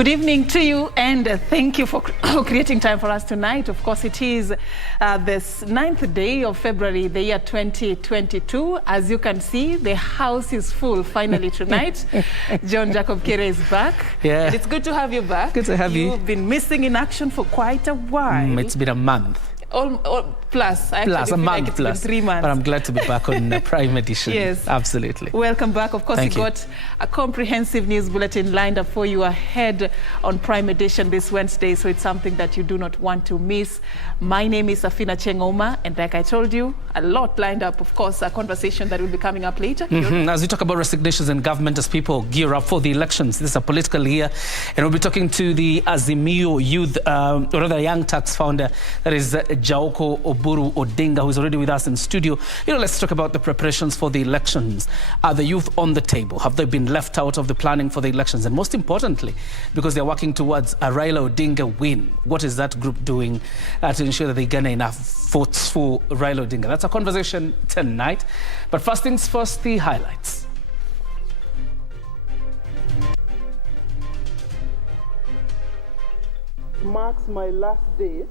Good evening to you, and thank you for creating time for us tonight. Of course, it is this 9th day of February, the year 2022. As you can see, the house is full finally tonight. John Jacob Kioria is back. Yeah. And it's good to have you back. Good to have you. You've been missing in action for quite a while. It's been a month. Plus a month like plus. 3 months. But I'm glad to be back on the Prime Edition. Yes. Absolutely. Welcome back. Of course, Thank we you. got a comprehensive news bulletin lined up for you ahead on Prime Edition this Wednesday, so it's something that you do not want to miss. My name is Serfine Achieng, and like I told you, a lot lined up. Of course, a conversation that will be coming up later. As we talk about resignations in government as people gear up for the elections, this is a political year, and we'll be talking to the Azimio youth, or rather Young Turks founder, that is Jaoko Oburu Odinga, who is already with us in studio. Let's talk about the preparations for the elections. Are the youth on the table? Have they been left out of the planning for the elections? And most importantly, because they're working towards a Raila Odinga win, what is that group doing to ensure that they garner enough votes for Raila Odinga? That's a conversation tonight. But first things first, the highlights. Marks my last day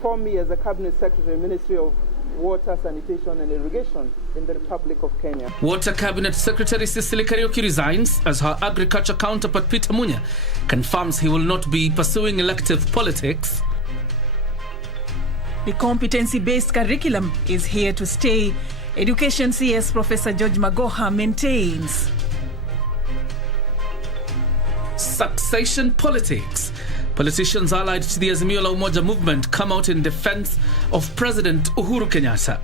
for me as a Cabinet Secretary, Ministry of Water, Sanitation and Irrigation in the Republic of Kenya. Water Cabinet Secretary Cecily Kariuki resigns as her agriculture counterpart Peter Munya confirms he will not be pursuing elective politics. The competency-based curriculum is here to stay. Education CS Professor George Magoha maintains. Succession politics. Politicians allied to the Azimio la Umoja movement come out in defense of President Uhuru Kenyatta.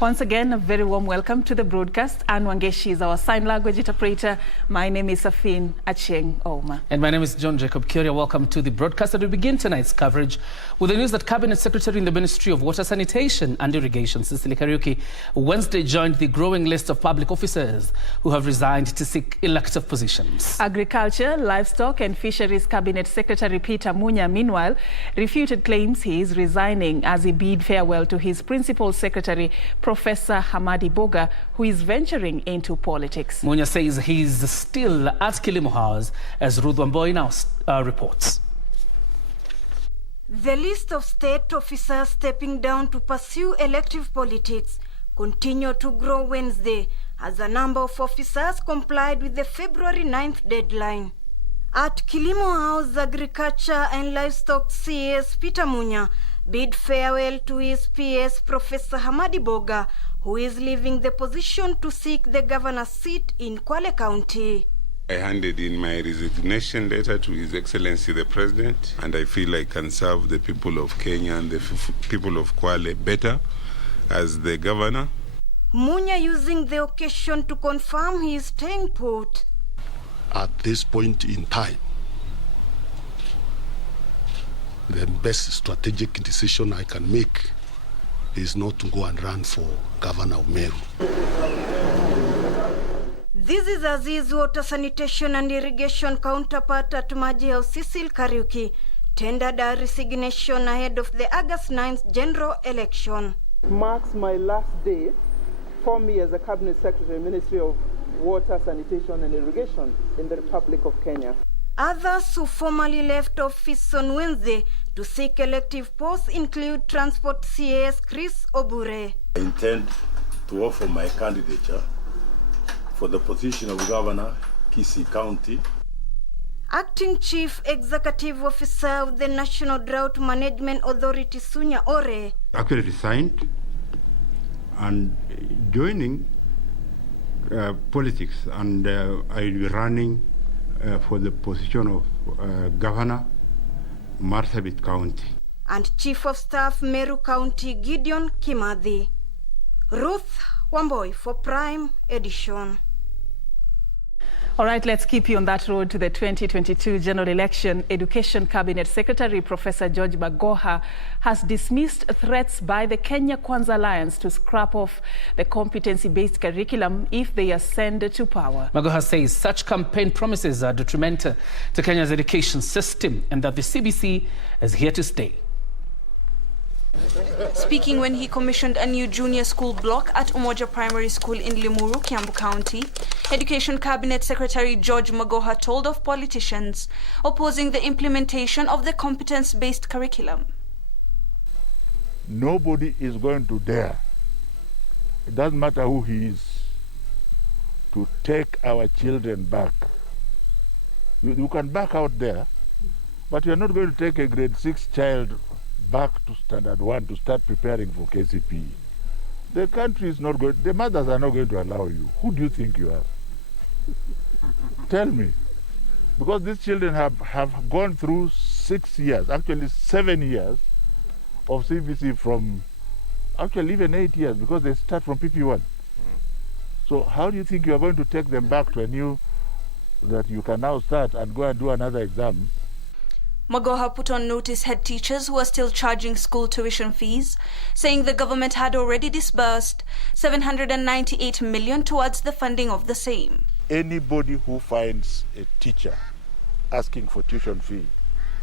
Once again, a very warm welcome to the broadcast. Anne Wangeshi is our sign language interpreter. My name is Serfine Achieng. And my name is John Jacob Kioria. Welcome to the broadcast. And we begin tonight's coverage with the news that Cabinet Secretary in the Ministry of Water, Sanitation and Irrigation, Cecily Kariuki, Wednesday joined the growing list of public officers who have resigned to seek elective positions. Agriculture, Livestock and Fisheries Cabinet Secretary Peter Munya, meanwhile, refuted claims he is resigning as he bid farewell to his principal secretary, Professor Hamadi Boga, who is venturing into politics. Munya says he's still at Kilimo House, as Ruth Wamboi now reports. The list of state officers stepping down to pursue elective politics continued to grow Wednesday as a number of officers complied with the February 9th deadline. At Kilimo House, Agriculture and Livestock CS Peter Munya bid farewell to his PS Professor Hamadi Boga, who is leaving the position to seek the governor's seat in Kwale County. I handed in my resignation letter to His Excellency the President, and I feel I can serve the people of Kenya and the people of Kwale better as the governor. Munya using the occasion to confirm he is staying put. At this point in time, the best strategic decision I can make is not to go and run for Governor of Meru. This is Aziz Water, Sanitation and Irrigation counterpart at Maji House, Cecily Kariuki, tendered a resignation ahead of the August 9th general election. Marks my last day for me as a Cabinet Secretary, Ministry of Water, Sanitation and Irrigation in the Republic of Kenya. Others who formally left office on Wednesday to seek elective posts include Transport CS Chris Obure. I intend to offer my candidature for the position of Governor, Kisii County. Acting Chief Executive Officer of the National Drought Management Authority, Sunya Ore, actually resigned and joining politics, and I will be running for the position of Governor, Marsabit County. And Chief of Staff, Meru County, Gideon Kimathi. Ruth Wamboi for Prime Edition. All right, let's keep you on that road to the 2022 general election. Education Cabinet Secretary Professor George Magoha has dismissed threats by the Kenya Kwanza Alliance to scrap off the competency-based curriculum if they ascend to power. Magoha says such campaign promises are detrimental to Kenya's education system and that the CBC is here to stay. Speaking when he commissioned a new junior school block at Umoja Primary School in Limuru, Kiambu County, Education Cabinet Secretary George Magoha told of politicians opposing the implementation of the competence-based curriculum. Nobody is going to dare, it doesn't matter who he is, to take our children back. You can back out there, but you are not going to take a grade 6 child back to standard 1 to start preparing for KCPE. The country is not going, the mothers are not going to allow you. Who do you think you are? Tell me. Because these children have gone through 6 years, actually 7 years of CBC from, actually even 8 years, because they start from PP1. So how do you think you are going to take them back to a new, that you can now start and go and do another exam? Magoha put on notice head teachers who are still charging school tuition fees, saying the government had already disbursed 798 million towards the funding of the same. Anybody who finds a teacher asking for tuition fee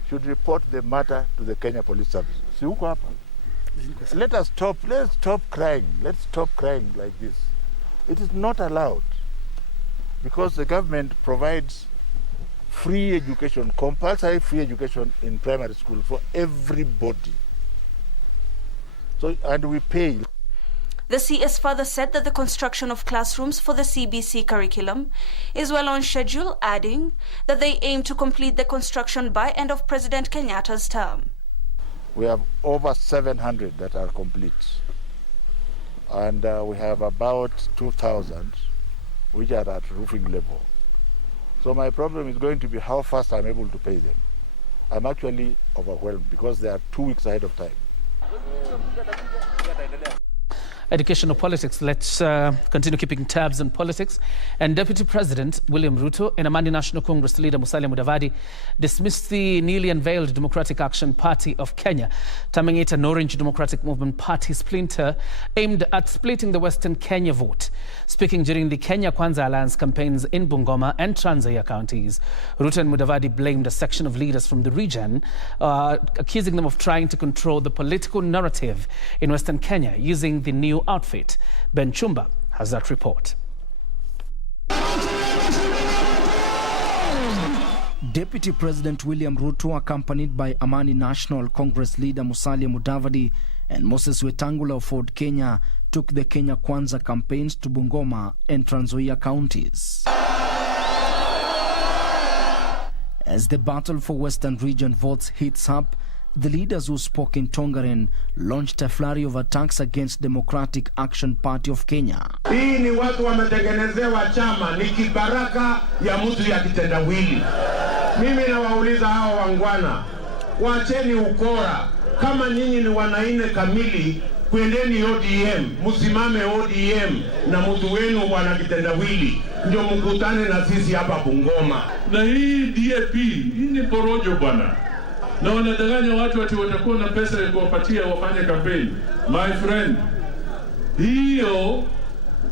should report the matter to the Kenya Police Service. Let's stop crying. Let's stop crying like this. It is not allowed, because the government provides free education, compulsory free education in primary school for everybody. So, and we pay. The CS further said that the construction of classrooms for the CBC curriculum is well on schedule, adding that they aim to complete the construction by end of President Kenyatta's term. We have over 700 that are complete. And we have about 2,000 which are at roofing level. So my problem is going to be how fast I'm able to pay them. I'm actually overwhelmed because they are 2 weeks ahead of time. Educational politics. Let's continue keeping tabs on politics. And Deputy President William Ruto and Amani National Congress leader Musalia Mudavadi dismissed the newly unveiled Democratic Action Party of Kenya, terming it an Orange Democratic Movement party splinter aimed at splitting the Western Kenya vote. Speaking during the Kenya Kwanza Alliance campaigns in Bungoma and Trans Nzoia counties, Ruto and Mudavadi blamed a section of leaders from the region, accusing them of trying to control the political narrative in Western Kenya using the new outfit. Ben Chumba has that report. Deputy President William Ruto, accompanied by Amani National Congress leader Musalia Mudavadi and Moses Wetangula of Ford Kenya, took the Kenya Kwanza campaigns to Bungoma and Trans Nzoia counties. As the battle for Western region votes heats up, the leaders who spoke in Tongaren launched a flurry of attacks against Democratic Action Party of Kenya. Hii ni watu wametengenezewa chama, ni kibaraka ya mtu ya kitendawili. Mimi nawauliza hao wangwana, wacheni ukora. Kama nyinyi ni wanaine kamili, kwendeni ODM, musimame ODM na mtu wenu bwana kitendawili, ndio mkutane na sisi hapa Bungoma. Na hii DAP, hii ni porojo bwana. Na wanadanganya watu ati watakuwa na pesa ya kuwapatia wafanye campaign. My friend, hiyo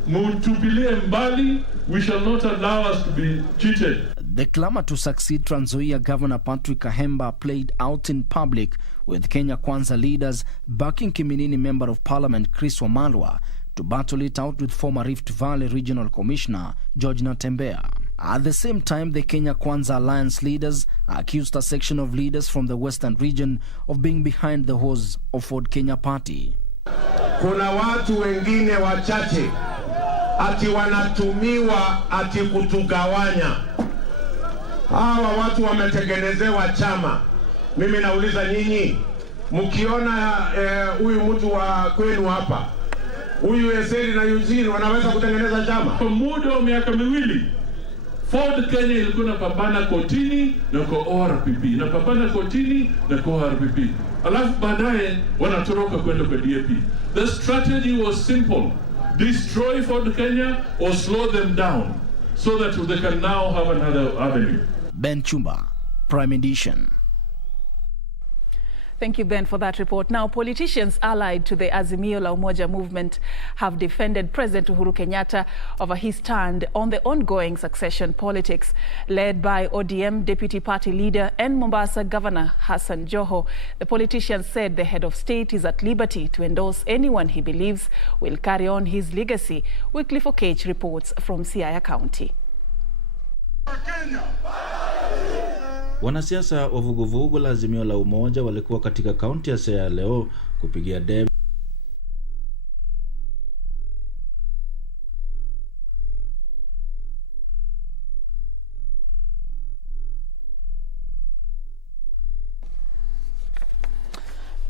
mutupilie mbali. We shall not allow us to be cheated. The clamor to succeed Trans Nzoia Governor Patrick Kahemba played out in public, with Kenya Kwanza leaders backing Kiminini Member of Parliament Chris Wamalwa to battle it out with former Rift Valley Regional Commissioner George Natembeya. At the same time, the Kenya Kwanza Alliance leaders accused a section of leaders from the Western region of being behind the horse of Ford Kenya Party. Kuna watu wengine wachache ati wanatumiwa ati kutugawanya. Hawa watu wametengenezewa chama. Mimi nauliza nyinyi, mkiona huyu mtu wa kwenu hapa, huyu Eseri na Eugene wanaweza kutengeneza chama? Kwa muda wa miaka miwili, Ford Kenya ilikuwa inapambana kotini na kwa ORPP, inapambana kotini na kwa ORPP. Alafu baadaye wanatoroka kwenda kwa DAP. The strategy was simple: destroy Ford Kenya or slow them down. so that they can now have another avenue. Ben Chumba, Prime Edition. Thank you, Ben, for that report. Now, politicians allied to the Azimio la Umoja movement have defended President Uhuru Kenyatta over his stand on the ongoing succession politics. Led by ODM Deputy Party Leader and Mombasa Governor Hassan Joho, the politician said the head of state is at liberty to endorse anyone he believes will carry on his legacy. Wycliffe Okech reports from Siaya County. Wanasiasa wa vuguvugu la Azimio la Umoja walikuwa katika kaunti ya Siaya leo kupigia debe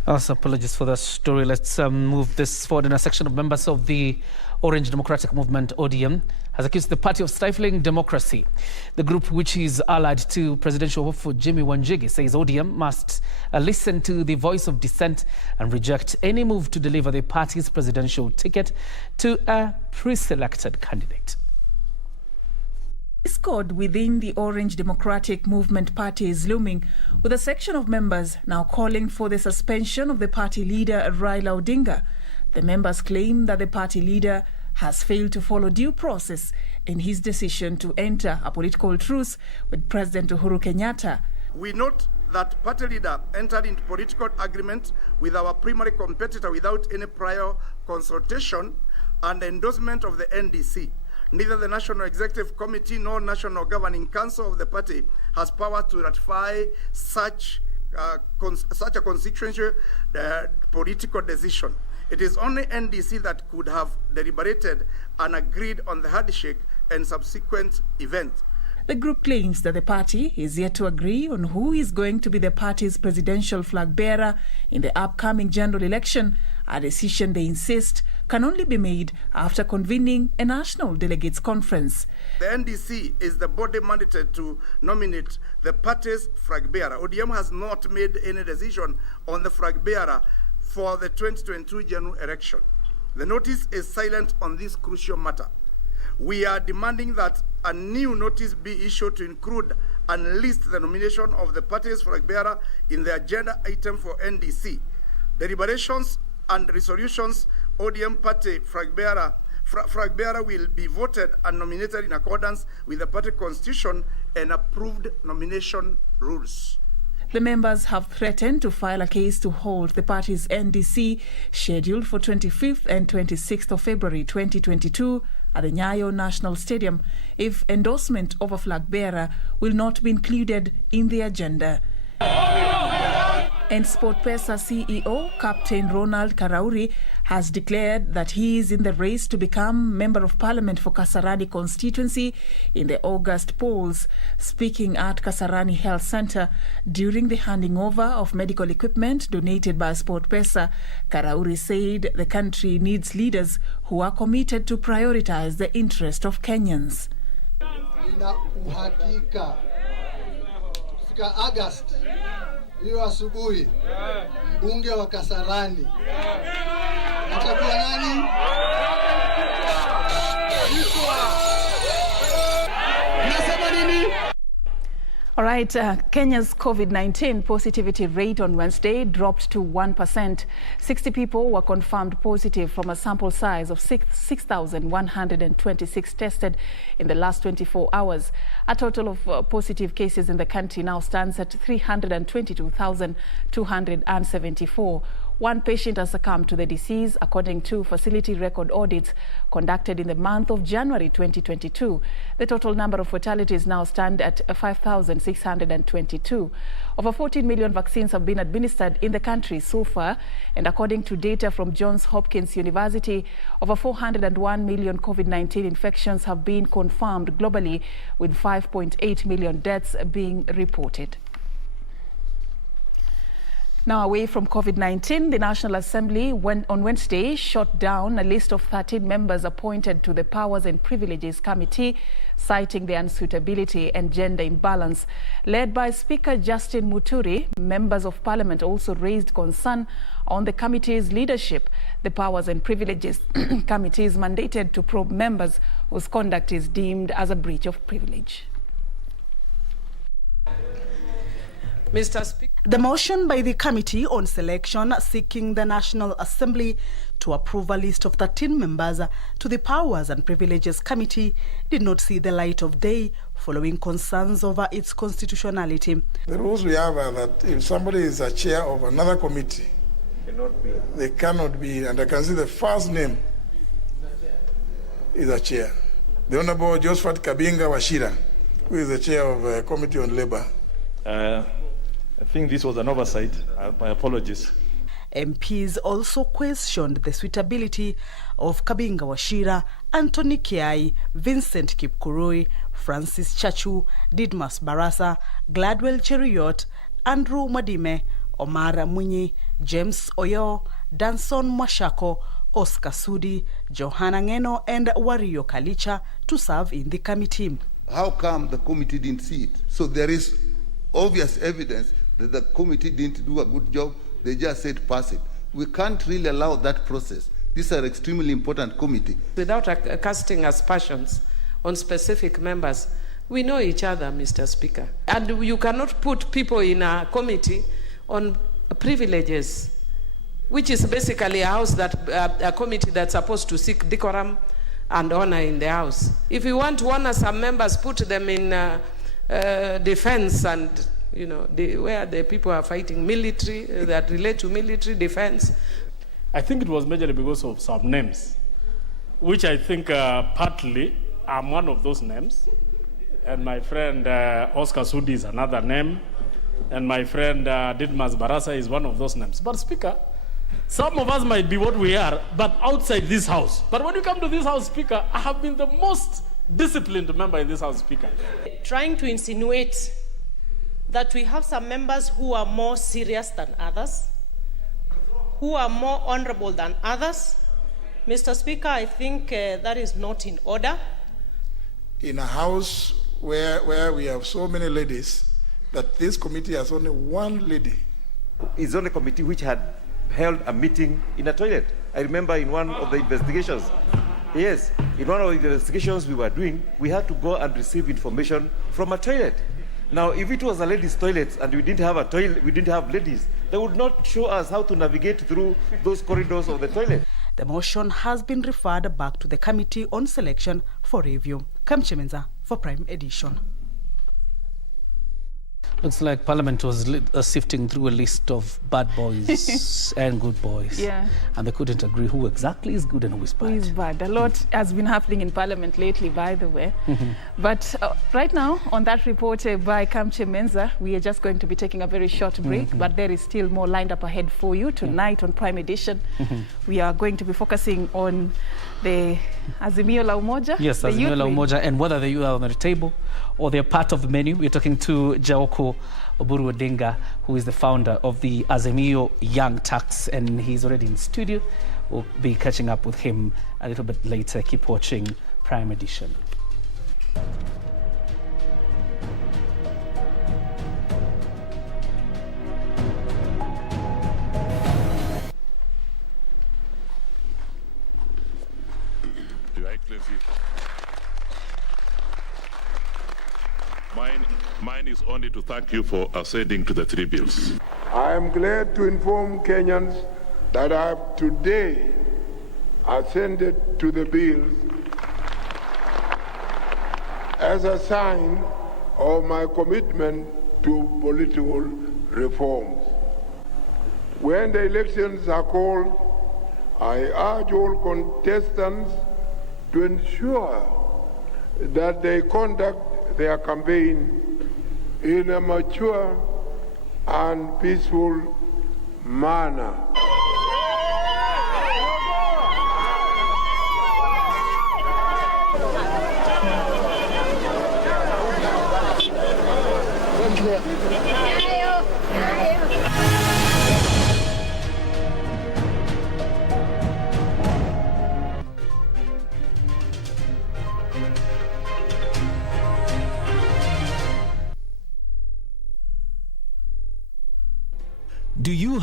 Apologies for that story. Let's move this forward. In a section of members of the Orange Democratic Movement, ODM, has accused the party of stifling democracy. The group, which is allied to presidential hopeful Jimmy Wanjigi, says ODM must listen to the voice of dissent and reject any move to deliver the party's presidential ticket to a pre-selected candidate. Discord within the Orange Democratic Movement party is looming, with a section of members now calling for the suspension of the party leader Raila Odinga. The members claim that the party leader has failed to follow due process in his decision to enter a political truce with President Uhuru Kenyatta. We note that party leader entered into political agreement with our primary competitor without any prior consultation and endorsement of the NDC. Neither the National Executive Committee nor National Governing Council of the party has power to ratify such a constitutional political decision. It is only NDC that could have deliberated and agreed on the handshake and subsequent events. The group claims that the party is yet to agree on who is going to be the party's presidential flag bearer in the upcoming general election, a decision they insist can only be made after convening a national delegates conference. The NDC is the body mandated to nominate the party's flag bearer. ODM has not made any decision on the flag bearer for the 2022 general election. The notice is silent on this crucial matter. We are demanding that a new notice be issued to include and list the nomination of the party's flag bearer in the agenda item for NDC. Deliberations and resolutions ODM party flag bearer will be voted and nominated in accordance with the party constitution and approved nomination rules. The members have threatened to file a case to hold the party's NDC scheduled for 25th and 26th of February 2022 at the Nyayo National Stadium if endorsement of a flag bearer will not be included in the agenda. And SportPesa CEO Captain Ronald Karauri has declared that he is in the race to become Member of Parliament for Kasarani constituency in the August polls. Speaking at Kasarani Health Centre during the handing over of medical equipment donated by SportPesa, Karauri said the country needs leaders who are committed to prioritize the interest of Kenyans. Nina uhakika kufika August hiyo asubuhi mbunge wa Kasarani atakuwa nani? Nasema nini? All right, Kenya's COVID-19 positivity rate on Wednesday dropped to 1%. 60 people were confirmed positive from a sample size of 6,126 tested in the last 24 hours. A total of positive cases in the country now stands at 322,274. One patient has succumbed to the disease, according to facility record audits conducted in the month of January 2022. The total number of fatalities now stand at 5,622. Over 14 million vaccines have been administered in the country so far, and according to data from Johns Hopkins University, over 401 million COVID-19 infections have been confirmed globally, with 5.8 million deaths being reported. Now, away from COVID-19, the National Assembly on Wednesday shot down a list of 13 members appointed to the Powers and Privileges Committee, citing the unsuitability and gender imbalance. Led by Speaker Justin Muturi, members of Parliament also raised concern on the committee's leadership. The Powers and Privileges Committee is mandated to probe members whose conduct is deemed as a breach of privilege. Mr. Speaker. The motion by the Committee on Selection seeking the National Assembly to approve a list of 13 members to the Powers and Privileges Committee did not see the light of day following concerns over its constitutionality. The rules we have are that if somebody is a chair of another committee, they cannot be, and I can see the first name is a chair. The Honorable Josephat Kabinga Wachira, who is the chair of a committee on labor. I think this was an oversight. My apologies. MPs also questioned the suitability of Kabinga Wachira, Anthony Kiai, Vincent Kipkurui, Francis Chachu, Didmas Barasa, Gladwell Cheruiyot, Andrew Madime, Omar Mwinyi, James Oyo, Danson Mwashako, Oscar Sudi, Johanna Ngeno, and Wario Kalicha to serve in the committee. How come the committee didn't see it? So there is obvious evidence that the committee didn't do a good job. They just said pass it. We can't really allow that process. These are extremely important committee. Without casting aspersions on specific members, we know each other, Mr. Speaker. And you cannot put people in a committee on privileges, which is basically a house that a committee that's supposed to seek decorum and honor in the house. If you want to honor some members, put them in defense and where the people are fighting military, that relate to military defense. I think it was majorly because of some names, which I think partly I'm one of those names. And my friend Oscar Sudi is another name. And my friend Didmas Barasa is one of those names. But Speaker, some of us might be what we are, but outside this house. But when you come to this house, Speaker, I have been the most disciplined member in this house, Speaker. Trying to insinuate that we have some members who are more serious than others, who are more honorable than others. Mr. Speaker, I think that is not in order. In a house where we have so many ladies, that this committee has only one lady. It's only a committee which had held a meeting in a toilet. I remember in one of the investigations, yes, in one of the investigations we were doing, we had to go and receive information from a toilet. Now, if it was a ladies' toilet and we didn't have a toilet, we didn't have ladies, they would not show us how to navigate through those corridors of the toilet. The motion has been referred back to the Committee on Selection for review. Kamchemenza for Prime Edition. Looks like Parliament was sifting through a list of bad boys and good boys. Yeah. And they couldn't agree who exactly is good and who is bad. Who is bad. A lot has been happening in Parliament lately, by the way. But right now, on that report by Kamche Menza, we are just going to be taking a very short break, but there is still more lined up ahead for you tonight on Prime Edition. We are going to be focusing on the Azimio la Umoja. Yes, Azimio la Umoja, and whether they are on the table or they're part of the menu. We're talking to Jaoko Oburu Odinga, who is the founder of the Azimio Young Turks, and he's already in studio. We'll be catching up with him a little bit later. Keep watching Prime Edition. Your Excellency, mine is only to thank you for acceding to the three bills. I am glad to inform Kenyans that I have today ascended to the bills as a sign of my commitment to political reforms. When the elections are called, I urge all contestants to ensure that they conduct their campaign in a mature and peaceful manner.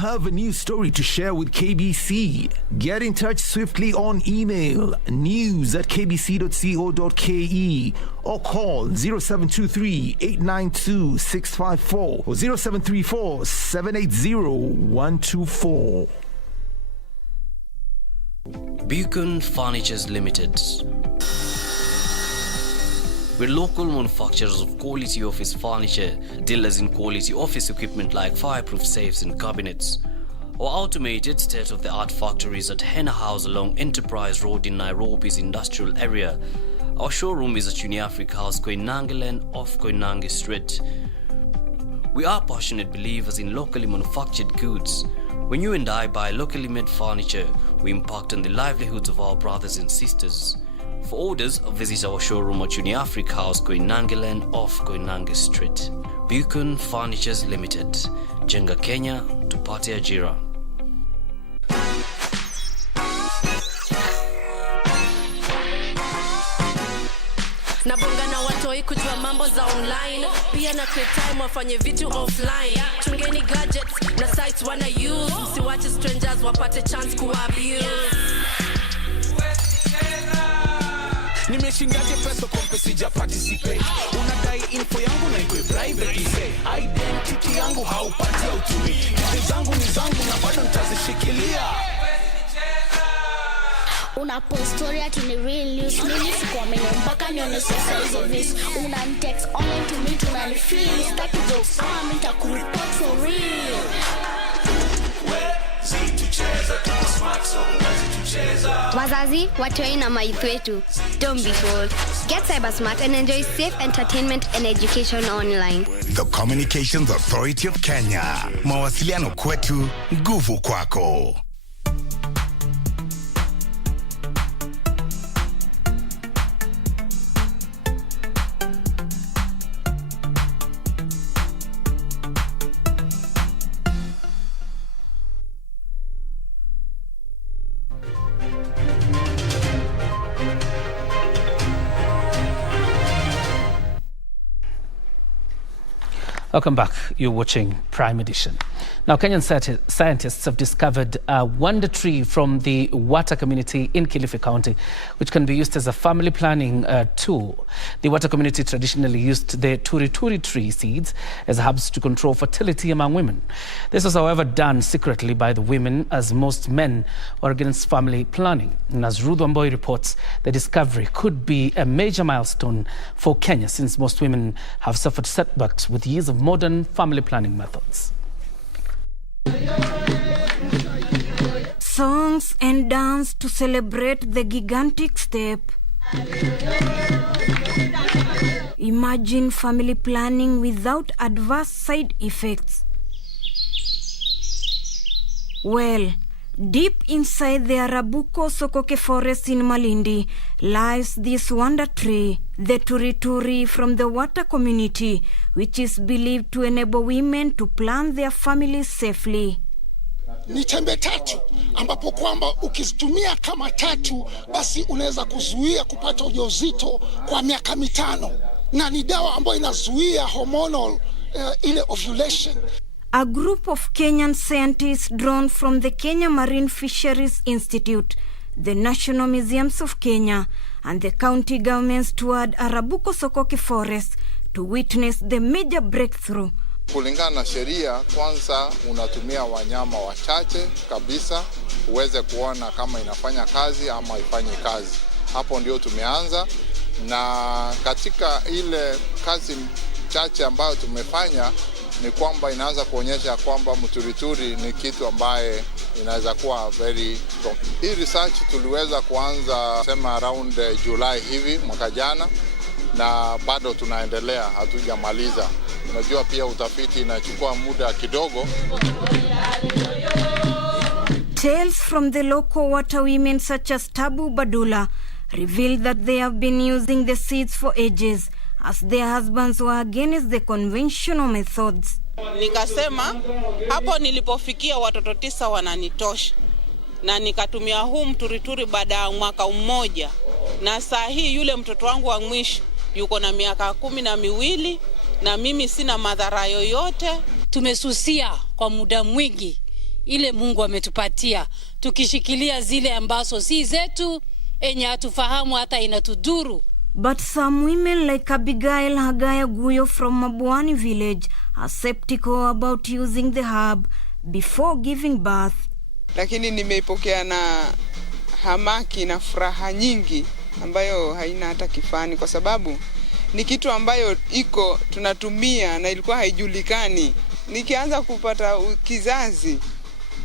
have a new story to share with KBC? Get in touch swiftly on email news@kbc.co.ke or call 0723-892-654 or 0734-780-124. Beacon Furnitures Limited. We're local manufacturers of quality office furniture, dealers in quality office equipment like fireproof safes and cabinets. Our automated state-of-the-art factories at Henna House along Enterprise Road in Nairobi's industrial area. Our showroom is at Uniafric House, Koinange Lane off Koinange Street. We are passionate believers in locally manufactured goods. When you and I buy locally made furniture, we impact on the livelihoods of our brothers and sisters. For orders, visit our showroom at Uniafric House, Koinange Lane off Koinange Street. Beacon Furnitures Limited. Jenga Kenya, tupate ajira. Nabonga na watoi kujua mambo za online. Pia na create time wafanye vitu offline. Chungeni gadgets na sites wana use. Msiwache strangers wapate chance kuabuse. Nimeshindaje pesa kompe sija participate. Unadai info yangu na ikwe private say. Identity yangu haupati utumi. Kitu zangu ni zangu na bado nitazishikilia. Una post story ati ni real news. Mimi sikuamini mpaka nione sasa hizo vis. Una text online to me tunanifeel. Staki jokes kama mimi nitakureport for real. Wazazi, watoi na maithu wetu. Don't be fooled. Get cyber smart and enjoy safe entertainment and education online. The Communications Authority of Kenya. Mawasiliano kwetu, nguvu kwako. Welcome back. You're watching Prime Edition. Now, Kenyan scientists have discovered a wonder tree from the Wata community in Kilifi County, which can be used as a family planning tool. The Wata community traditionally used the turi tree seeds as herbs to control fertility among women. This was, however, done secretly by the women, as most men were against family planning. And as Ruth Wamboi reports, the discovery could be a major milestone for Kenya, since most women have suffered setbacks with years of modern family planning methods. Songs and dance to celebrate the gigantic step. Imagine family planning without adverse side effects. Well, deep inside the Arabuko Sokoke forest in Malindi lies this wonder tree, the turi from the Wata community, which is believed to enable women to plan their families safely. Ni tembe tatu ambapo kwamba ukizitumia kama tatu basi unaweza kuzuia kupata ujauzito kwa miaka 5, na ni dawa ambayo inazuia hormonal ile ovulation. A group of Kenyan scientists drawn from the Kenya Marine Fisheries Institute, the National Museums of Kenya, and the county governments toured Arabuko Sokoke Forest to witness the major breakthrough. Kulingana na sheria, kwanza unatumia wanyama wachache kabisa uweze kuona kama inafanya kazi ama haifanyi kazi. Hapo ndio tumeanza, na katika ile kazi chache ambayo tumefanya ni kwamba inaanza kuonyesha kwamba mturituri ni kitu ambaye inaweza kuwa very strong. Hii research tuliweza kuanza sema around July hivi mwaka jana, na bado tunaendelea, hatujamaliza. Unajua pia utafiti inachukua muda kidogo. Tales from the local water women such as Tabu Badula revealed that they have been using the seeds for ages, as their husbands were against the conventional methods. Nikasema hapo nilipofikia watoto 9 wananitosha, na nikatumia huu mturituri baada ya mwaka mmoja, na saa hii yule mtoto wangu wa mwisho yuko na miaka 12 na mimi sina madhara yoyote. Tumesusia kwa muda mwingi ile Mungu ametupatia, tukishikilia zile ambazo si zetu, enye hatufahamu hata inatudhuru. But some women like Abigail Hagaya Guyo from Mabuani village are skeptical about using the herb before giving birth. Lakini nimeipokea na hamaki na furaha nyingi ambayo haina hata kifani, kwa sababu ni kitu ambayo iko tunatumia na ilikuwa haijulikani. Nikianza kupata kizazi,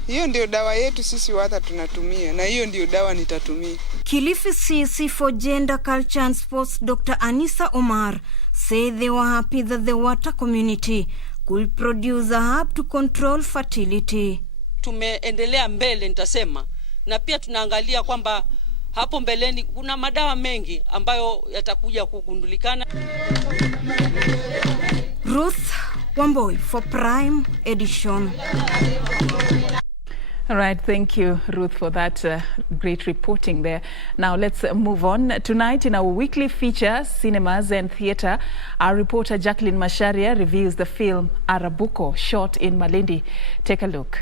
hiyo ndio dawa yetu sisi wata tunatumia, na hiyo ndio dawa nitatumia. Kilifi CC for Gender, Culture and Sports Dr. Anisa Omar said they were happy that the water community could produce a herb to control fertility. Tumeendelea mbele nitasema, na pia tunaangalia kwamba hapo mbeleni kuna madawa mengi ambayo yatakuja kugundulikana. Ruth Wamboi for Prime Edition. All right, thank you, Ruth, for that great reporting there. Now let's move on. Tonight in our weekly feature, Cinemas and Theatre, our reporter Jacqueline Masharia reviews the film Arabuko, shot in Malindi. Take a look.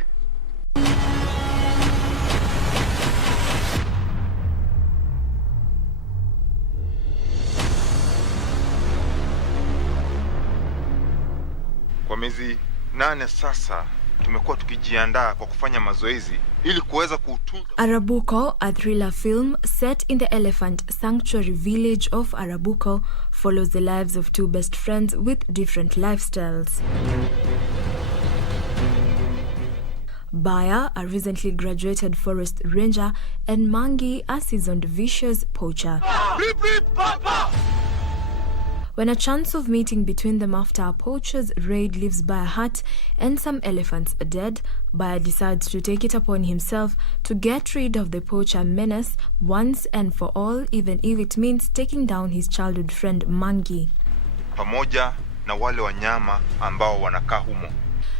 Kwa miezi 8 sasa tumekuwa tukijiandaa kwa kufanya mazoezi ili kuweza kutunza. Arabuko, a thriller film set in the elephant sanctuary village of Arabuko, follows the lives of two best friends with different lifestyles. Baya, a recently graduated forest ranger, and Mangi, a seasoned vicious poacher. When a chance of meeting between them after a poacher's raid leaves Baya hut and some elephants are dead, Baya decides to take it upon himself to get rid of the poacher menace once and for all, even if it means taking down his childhood friend Mangi. Pamoja na wale wanyama ambao wanakaa humo.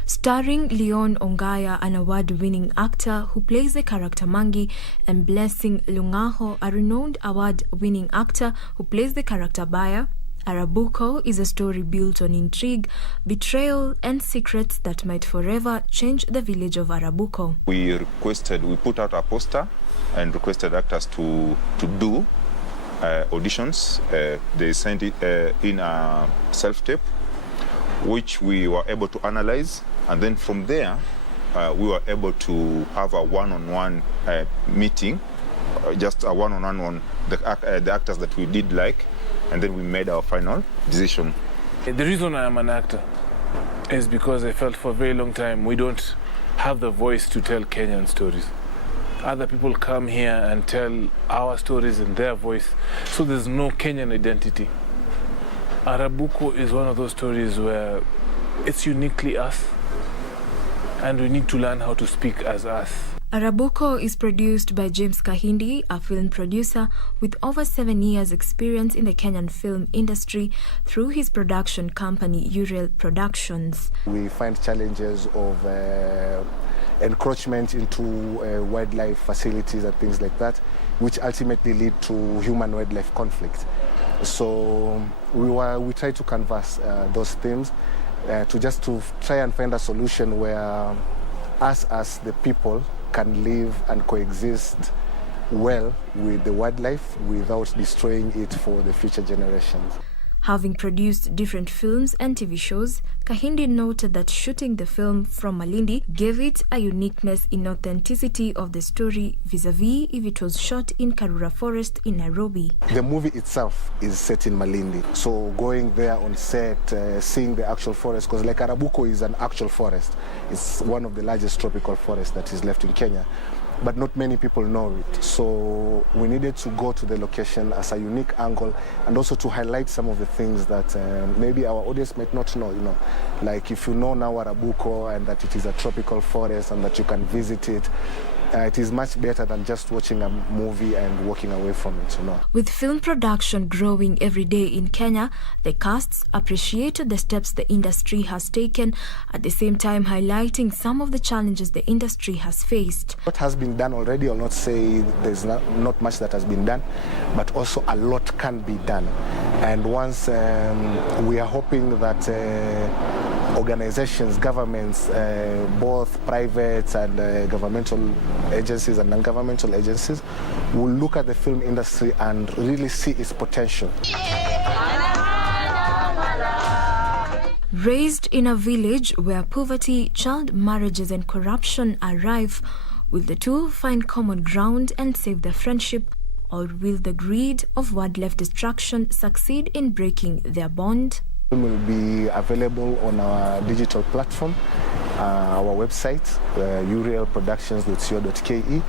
Starring Leon Ongaya, an award-winning actor who plays the character Mangi, and Blessing Lungaho, a renowned award-winning actor who plays the character Baya, Arabuko is a story built on intrigue, betrayal, and secrets that might forever change the village of Arabuko. We put out a poster and requested actors to do auditions. They sent it in a self-tape, which we were able to analyze, and then from there we were able to have a one-on-one meeting, just a one-on-one on the actors that we did like, and then we made our final decision. The reason I am an actor is because I felt for a very long time we don't have the voice to tell Kenyan stories. Other people come here and tell our stories in their voice, so there's no Kenyan identity. Arabuko is one of those stories where it's uniquely us, and we need to learn how to speak as us. Arabuko is produced by James Kahindi, a film producer with over 7 years' experience in the Kenyan film industry through his production company, Uriel Productions. We find challenges of encroachment into wildlife facilities and things like that, which ultimately lead to human-wildlife conflict. So we try to canvass those themes to try and find a solution where us as the people can live and coexist well with the wildlife without destroying it for the future generations. Having produced different films and TV shows, Kahindi noted that shooting the film from Malindi gave it a uniqueness in authenticity of the story vis-a-vis if it was shot in Karura Forest in Nairobi. The movie itself is set in Malindi, so going there on set, seeing the actual forest, because like Arabuko is an actual forest. It's one of the largest tropical forests that is left in Kenya, but not many people know it. So we needed to go to the location as a unique angle, and also to highlight some of the things that maybe our audience might not know. Like if you know now Arabuko and that it is a tropical forest and that you can visit it, it is much better than just watching a movie and walking away from it. With film production growing every day in Kenya, the casts appreciated the steps the industry has taken, at the same time highlighting some of the challenges the industry has faced. What has been done already, I'll not say there's not much that has been done, but also a lot can be done. And once we are hoping that organizations, governments, both private and governmental agencies and non-governmental agencies, will look at the film industry and really see its potential. Raised in a village where poverty, child marriages and corruption are rife, will the two find common ground and save their friendship, or will the greed of wildlife destruction succeed in breaking their bond? It will be available on our digital platform, our website, urielproductions.co.ke.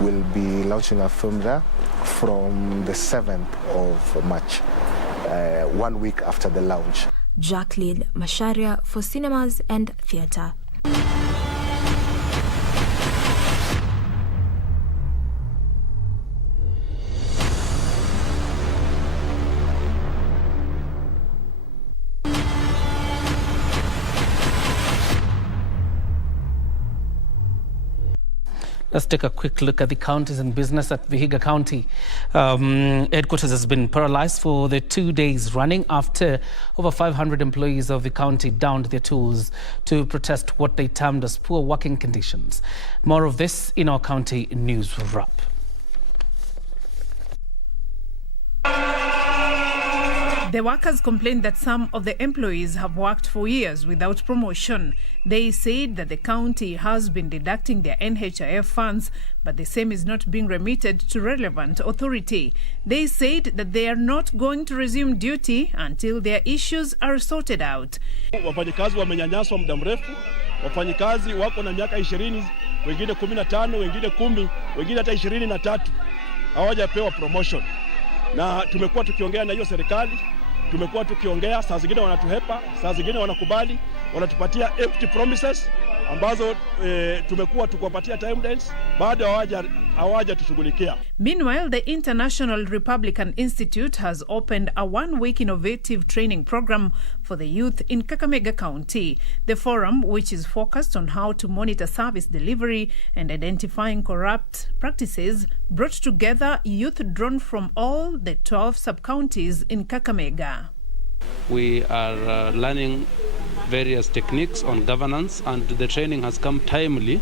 We'll be launching our film there from the 7th of March, 1 week after the launch. Jacqueline Masharia for Cinemas and Theatre. Let's take a quick look at the counties and business at Vihiga County. Headquarters has been paralyzed for the 2 days running after over 500 employees of the county downed their tools to protest what they termed as poor working conditions. More of this in our county news wrap. The workers complained that some of the employees have worked for years without promotion. They said that the county has been deducting their NHIF funds, but the same is not being remitted to relevant authority. They said that they are not going to resume duty until their issues are sorted out. Wafanyikazi wamenyanyaswa muda mrefu. Wafanyikazi wako na miaka 20, wengine 15, wengine 10, wengine hata 23 hawajapewa promotion. Na tumekuwa tukiongea na hiyo serikali, tumekuwa tukiongea, saa zingine wanatuhepa, saa zingine wanakubali, wanatupatia empty promises ambazo tumekuwa tukiwapatia timelines, bado hawaja tushughulikia. Meanwhile, the International Republican Institute has opened a 1-week innovative training program for the youth in Kakamega County. The forum, which is focused on how to monitor service delivery and identifying corrupt practices, brought together youth drawn from all the 12 sub-counties in Kakamega. We are learning various techniques on governance, and the training has come timely,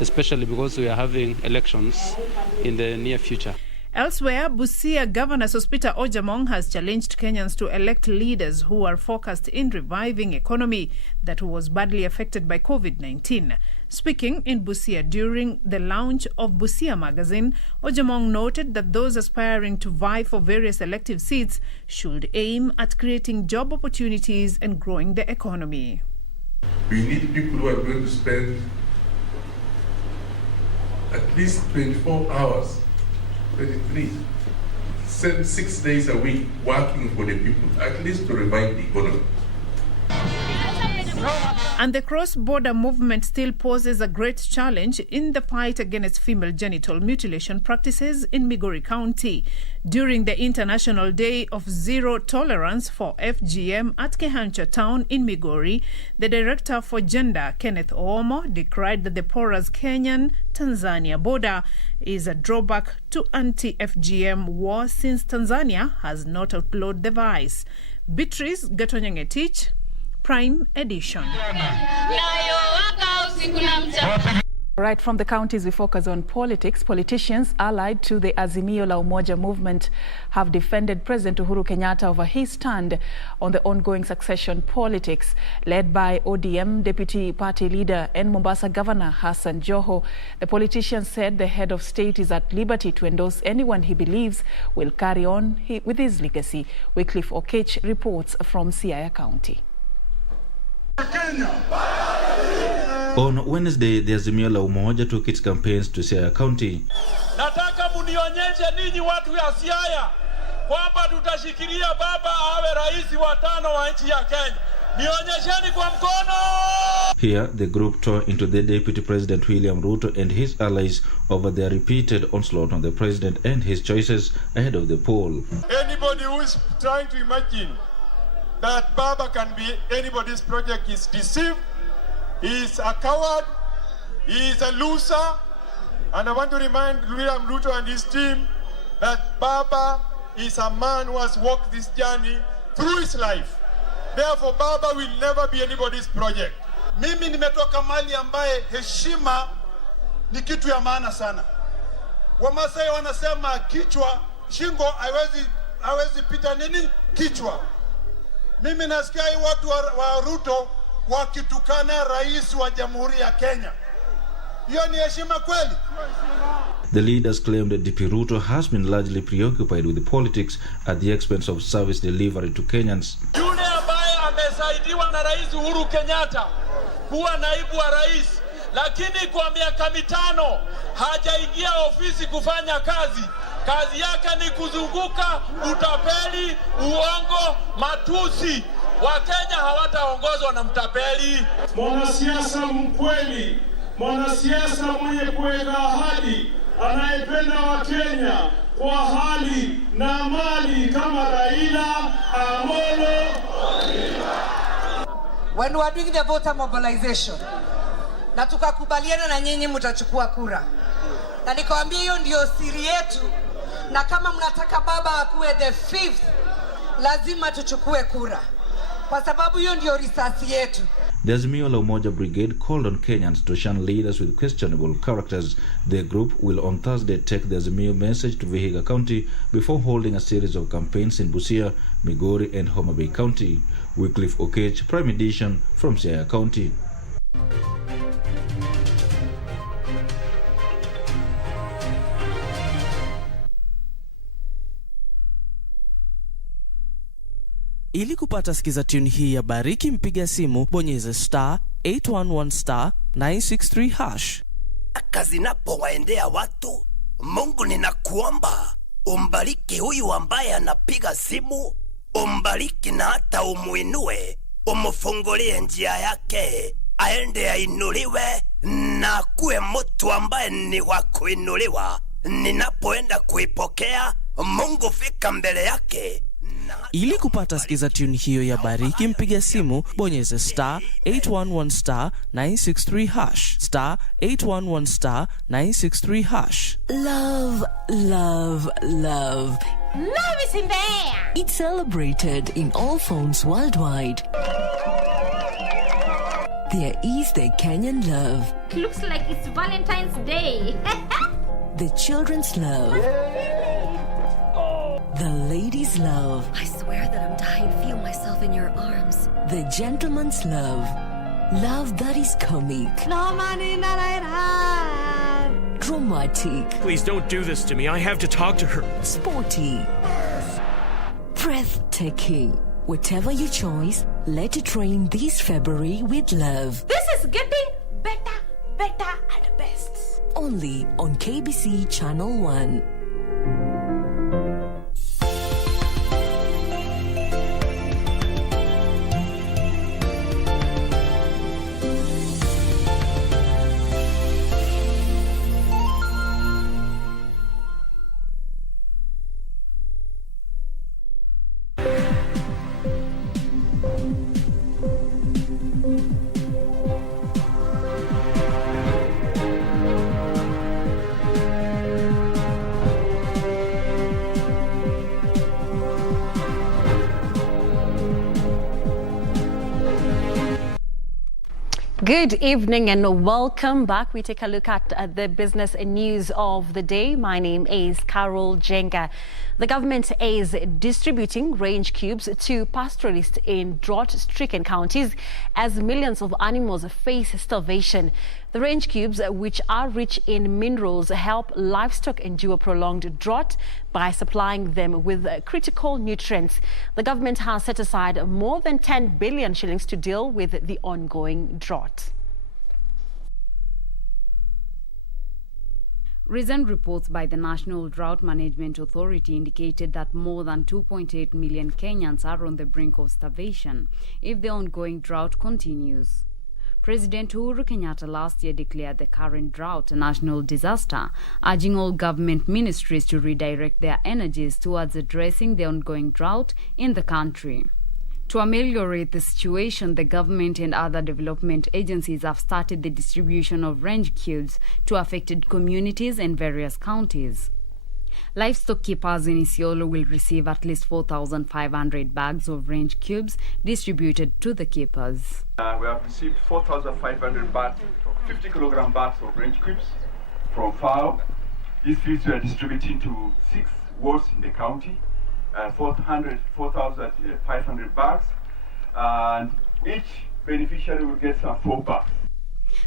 especially because we are having elections in the near future. Elsewhere, Busia Governor Sospita Ojamong has challenged Kenyans to elect leaders who are focused in reviving economy that was badly affected by COVID-19. Speaking in Busia during the launch of Busia magazine, Ojamong noted that those aspiring to vie for various elective seats should aim at creating job opportunities and growing the economy. We need people who are going to spend at least 24 hours, 23, 6 days a week working for the people, at least to revive the economy. And the cross-border movement still poses a great challenge in the fight against female genital mutilation practices in Migori County. During the International Day of Zero Tolerance for FGM at Kehancha Town in Migori, the Director for Gender, Kenneth Oomo, decried that the porous Kenyan-Tanzania border is a drawback to anti-FGM war since Tanzania has not outlawed the vice. Beatrice Gatonyangetich, Prime Edition. Right from the counties, we focus on politics. Politicians allied to the Azimio la Umoja movement have defended President Uhuru Kenyatta over his stand on the ongoing succession politics. Led by ODM Deputy Party Leader and Mombasa Governor Hassan Joho, the politician said the head of state is at liberty to endorse anyone he believes will carry on with his legacy. Wycliffe Okech reports from Siaya County. On Wednesday, the Azimio la Umoja took its campaigns to Siaya County. Nataka munionyeshe ninyi watu ya Siaya kwamba tutashikilia baba awe rais wa 5 wa nchi ya Kenya. Nionyesheni kwa mkono. Here, the group tore into the Deputy President William Ruto and his allies over their repeated onslaught on the president and his choices ahead of the poll. Anybody who is trying to imagine that Baba can be anybody's project is deceived. He is a coward. He is a loser. And I want to remind William Ruto and his team that Baba is a man who has walked this journey through his life. Therefore, Baba will never be anybody's project. Mimi nimetoka mali ambaye heshima ni kitu ya maana sana. Wamasai wanasema kichwa, shingo haiwezi pita nini? Kichwa. Mimi nasikia watu wa Ruto wakitukana rais wa Jamhuri ya Kenya. Hiyo ni heshima kweli? The leaders claimed that DP Ruto has been largely preoccupied with the politics at the expense of service delivery to Kenyans. Yule ambaye amesaidiwa na Rais Uhuru Kenyatta kuwa naibu wa rais, lakini kwa miaka 5 hajaingia ofisi kufanya kazi. Kazi yake ni kuzunguka, utapeli, uongo, matusi. Wakenya hawataongozwa na mtapeli. Mwanasiasa mkweli, mwanasiasa mwenye kuweka ahadi, anayependa Wakenya kwa hali na mali kama Raila Amolo Odinga. When we are doing the voter mobilization, na tukakubaliana na nyinyi mtachukua kura. Na nikawaambia hiyo ndio siri yetu, na kama mnataka baba akuwe the 5th, lazima tuchukue kura. Kwa sababu hiyo ndio risasi yetu. The Azimio la Umoja Brigade called on Kenyans to shun leaders with questionable characters. Their group will on Thursday take the Azimio message to Vihiga County before holding a series of campaigns in Busia, Migori and Homa Bay County. Wycliffe Okech, Prime Edition from Siaya County. Ili kupata sikiza tune hii ya Bariki, mpiga simu bonyeza *811 *963#. Kazi napowaendea watu, Mungu ninakuomba umbariki huyu ambaye anapiga simu, umbariki na hata umuinue, umufungulie njia yake, aende ainuliwe na kuwe mtu ambaye ni wa kuinuliwa. Ninapoenda kuipokea, Mungu fika mbele yake. Ili kupata sikiza tune hiyo ya Bariki, mpiga simu bonyeza *811 *963#, *811 *963#. Love, love, love. Love is in the air. It's celebrated in all phones worldwide. There is the Kenyan love. It looks like it's Valentine's Day. The children's love. The ladies' love. I swear that I'm dying to feel myself in your arms. The gentleman's love. Love that is comic. No money, not dramatic. Please don't do this to me. I have to talk to her. Sporty. Breathtaking. Whatever your choice, let it rain this February with love. This is getting better, better and best. Only on KBC Channel 1. Good evening and welcome back. We take a look at the business news of the day. My name is Carol Jenga. The government is distributing range cubes to pastoralists in drought-stricken counties as millions of animals face starvation. The range cubes, which are rich in minerals, help livestock endure prolonged drought by supplying them with critical nutrients. The government has set aside more than 10 billion shillings to deal with the ongoing drought. Recent reports by the National Drought Management Authority indicated that more than 2.8 million Kenyans are on the brink of starvation if the ongoing drought continues. President Uhuru Kenyatta last year declared the current drought a national disaster, urging all government ministries to redirect their energies towards addressing the ongoing drought in the country. To ameliorate the situation, the government and other development agencies have started the distribution of range cubes to affected communities in various counties. Livestock keepers in Isiolo will receive at least 4,500 bags of range cubes distributed to the keepers. We have received 4,500 bags, 50-kilogram bags of range cubes from FAO. These feeds we are distributing to 6 wards in the county, 4,500 bags, and each beneficiary will get some 4 bags.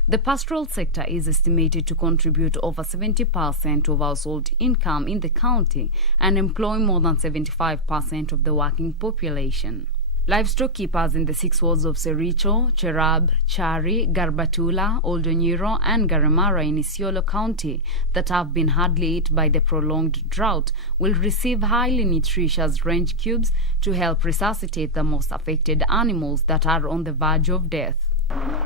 The pastoral sector is estimated to contribute over 70% of household income in the county and employ more than 75% of the working population. Livestock keepers in the 6 wards of Sericho, Cherab, Chari, Garbatula, Oldonyiro and Garamara in Isiolo County that have been hardly hit by the prolonged drought will receive highly nutritious range cubes to help resuscitate the most affected animals that are on the verge of death.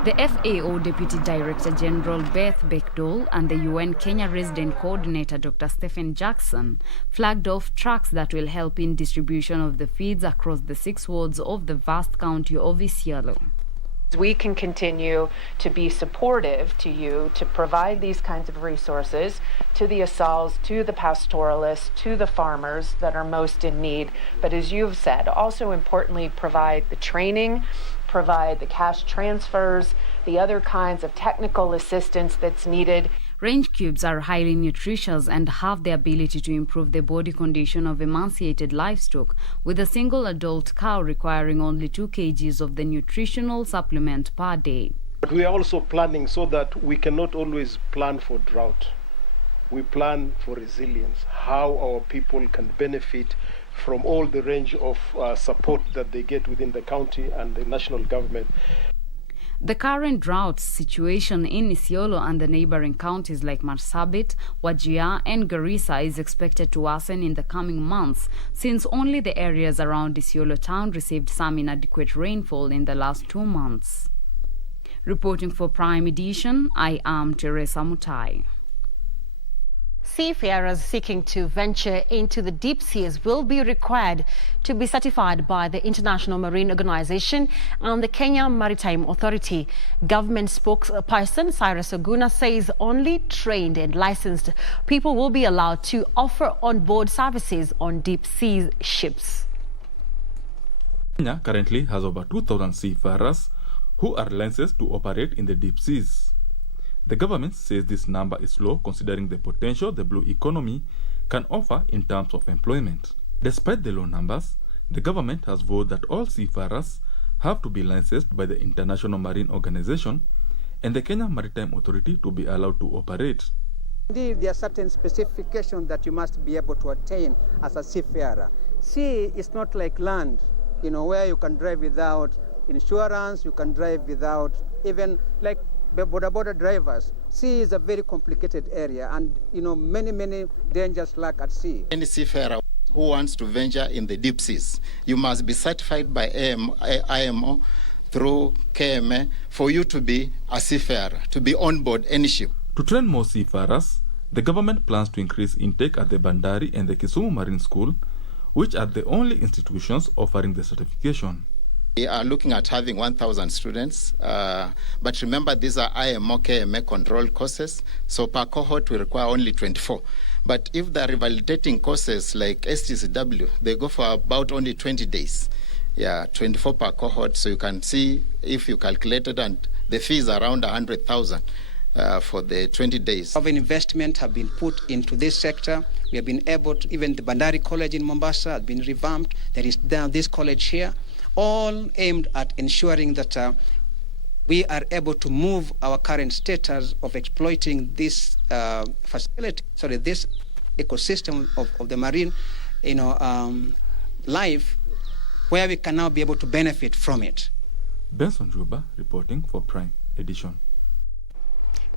The FAO Deputy Director General Beth Beckdole and the UN Kenya Resident Coordinator Dr. Stephen Jackson flagged off trucks that will help in distribution of the feeds across the 6 wards of the vast county of Isiolo. We can continue to be supportive to you to provide these kinds of resources to the ASALs, to the pastoralists, to the farmers that are most in need. But as you've said, also importantly, provide the training, provide the cash transfers, the other kinds of technical assistance that's needed. Range cubes are highly nutritious and have the ability to improve the body condition of emaciated livestock, with a single adult cow requiring only 2 kgs of the nutritional supplement per day. But we are also planning so that we cannot always plan for drought. We plan for resilience, how our people can benefit from all the range of support that they get within the county and the national government. The current drought situation in Isiolo and the neighboring counties like Marsabit, Wajir and Garissa is expected to worsen in the coming months, since only the areas around Isiolo town received some inadequate rainfall in the last 2 months. Reporting for Prime Edition, I am Teresa Mutai. Seafarers seeking to venture into the deep seas will be required to be certified by the International Marine Organization and the Kenya Maritime Authority. Government spokesperson Cyrus Oguna says only trained and licensed people will be allowed to offer on-board services on deep sea ships. Kenya currently has over 2,000 seafarers who are licensed to operate in the deep seas. The government says this number is low considering the potential the blue economy can offer in terms of employment. Despite the low numbers, the government has vowed that all seafarers have to be licensed by the International Marine Organization and the Kenya Maritime Authority to be allowed to operate. Indeed, there are certain specifications that you must be able to attain as a seafarer. Sea is not like land, where you can drive without insurance, you can drive without even like border drivers. Sea is a very complicated area, and many dangers lurk at sea. Any seafarer who wants to venture in the deep seas, you must be certified by IMO through KMA for you to be a seafarer, to be on board any ship. To train more seafarers, the government plans to increase intake at the Bandari and the Kisumu Marine School, which are the only institutions offering the certification. We are looking at having 1,000 students, but remember these are IMO KMA controlled courses, so per cohort we require only 24. But if the revalidating courses like STCW, they go for about only 20 days. 24 per cohort, so you can see if you calculated, and the fee is around 100,000 for the 20 days. Of investment have been put into this sector. We have been able to, even the Bandari College in Mombasa has been revamped. There is now this college here, all aimed at ensuring that we are able to move our current status of exploiting this facility, this ecosystem of the marine, life, where we can now be able to benefit from it. Benson Juba reporting for Prime Edition.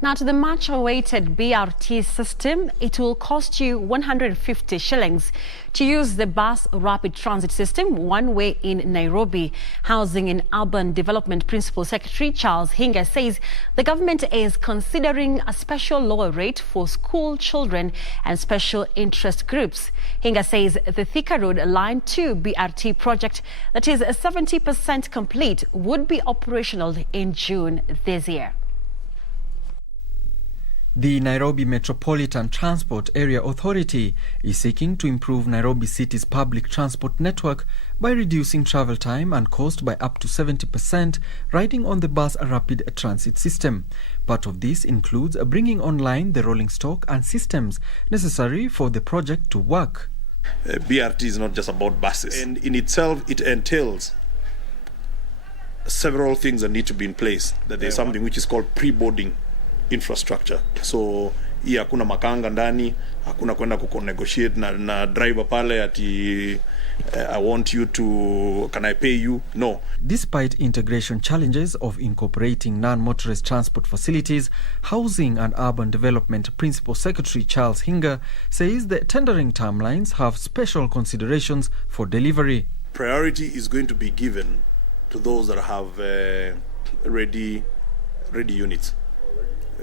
Now to the much-awaited BRT system, it will cost you 150 shillings to use the bus rapid transit system one way in Nairobi. Housing and Urban Development Principal Secretary Charles Hinga says the government is considering a special lower rate for school children and special interest groups. Hinga says the Thika Road Line 2 BRT project that is 70% complete would be operational in June this year. The Nairobi Metropolitan Transport Area Authority is seeking to improve Nairobi City's public transport network by reducing travel time and cost by up to 70% riding on the bus rapid transit system. Part of this includes bringing online the rolling stock and systems necessary for the project to work. BRT is not just about buses, and in itself it entails several things that need to be in place. That there's something which is called pre-boarding infrastructure. So hii hakuna makanga ndani, hakuna kwenda kunegotiate na driver pale ati I want you to, can I pay you? No. Despite integration challenges of incorporating non-motorist transport facilities, Housing and Urban Development Principal Secretary Charles Hinga says the tendering timelines have special considerations for delivery. Priority is going to be given to those that have ready units.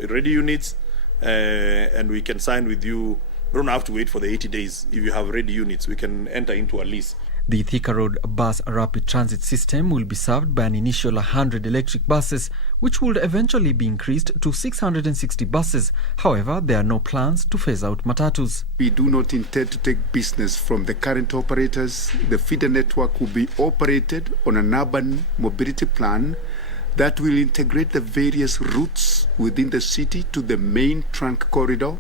Ready units, and we can sign with you. We don't have to wait for the 80 days. If you have ready units, we can enter into a lease. The Thika Road bus rapid transit system will be served by an initial 100 electric buses, which would eventually be increased to 660 buses. However, there are no plans to phase out matatus. We do not intend to take business from the current operators. The feeder network will be operated on an urban mobility plan that will integrate the various routes within the city to the main trunk corridor.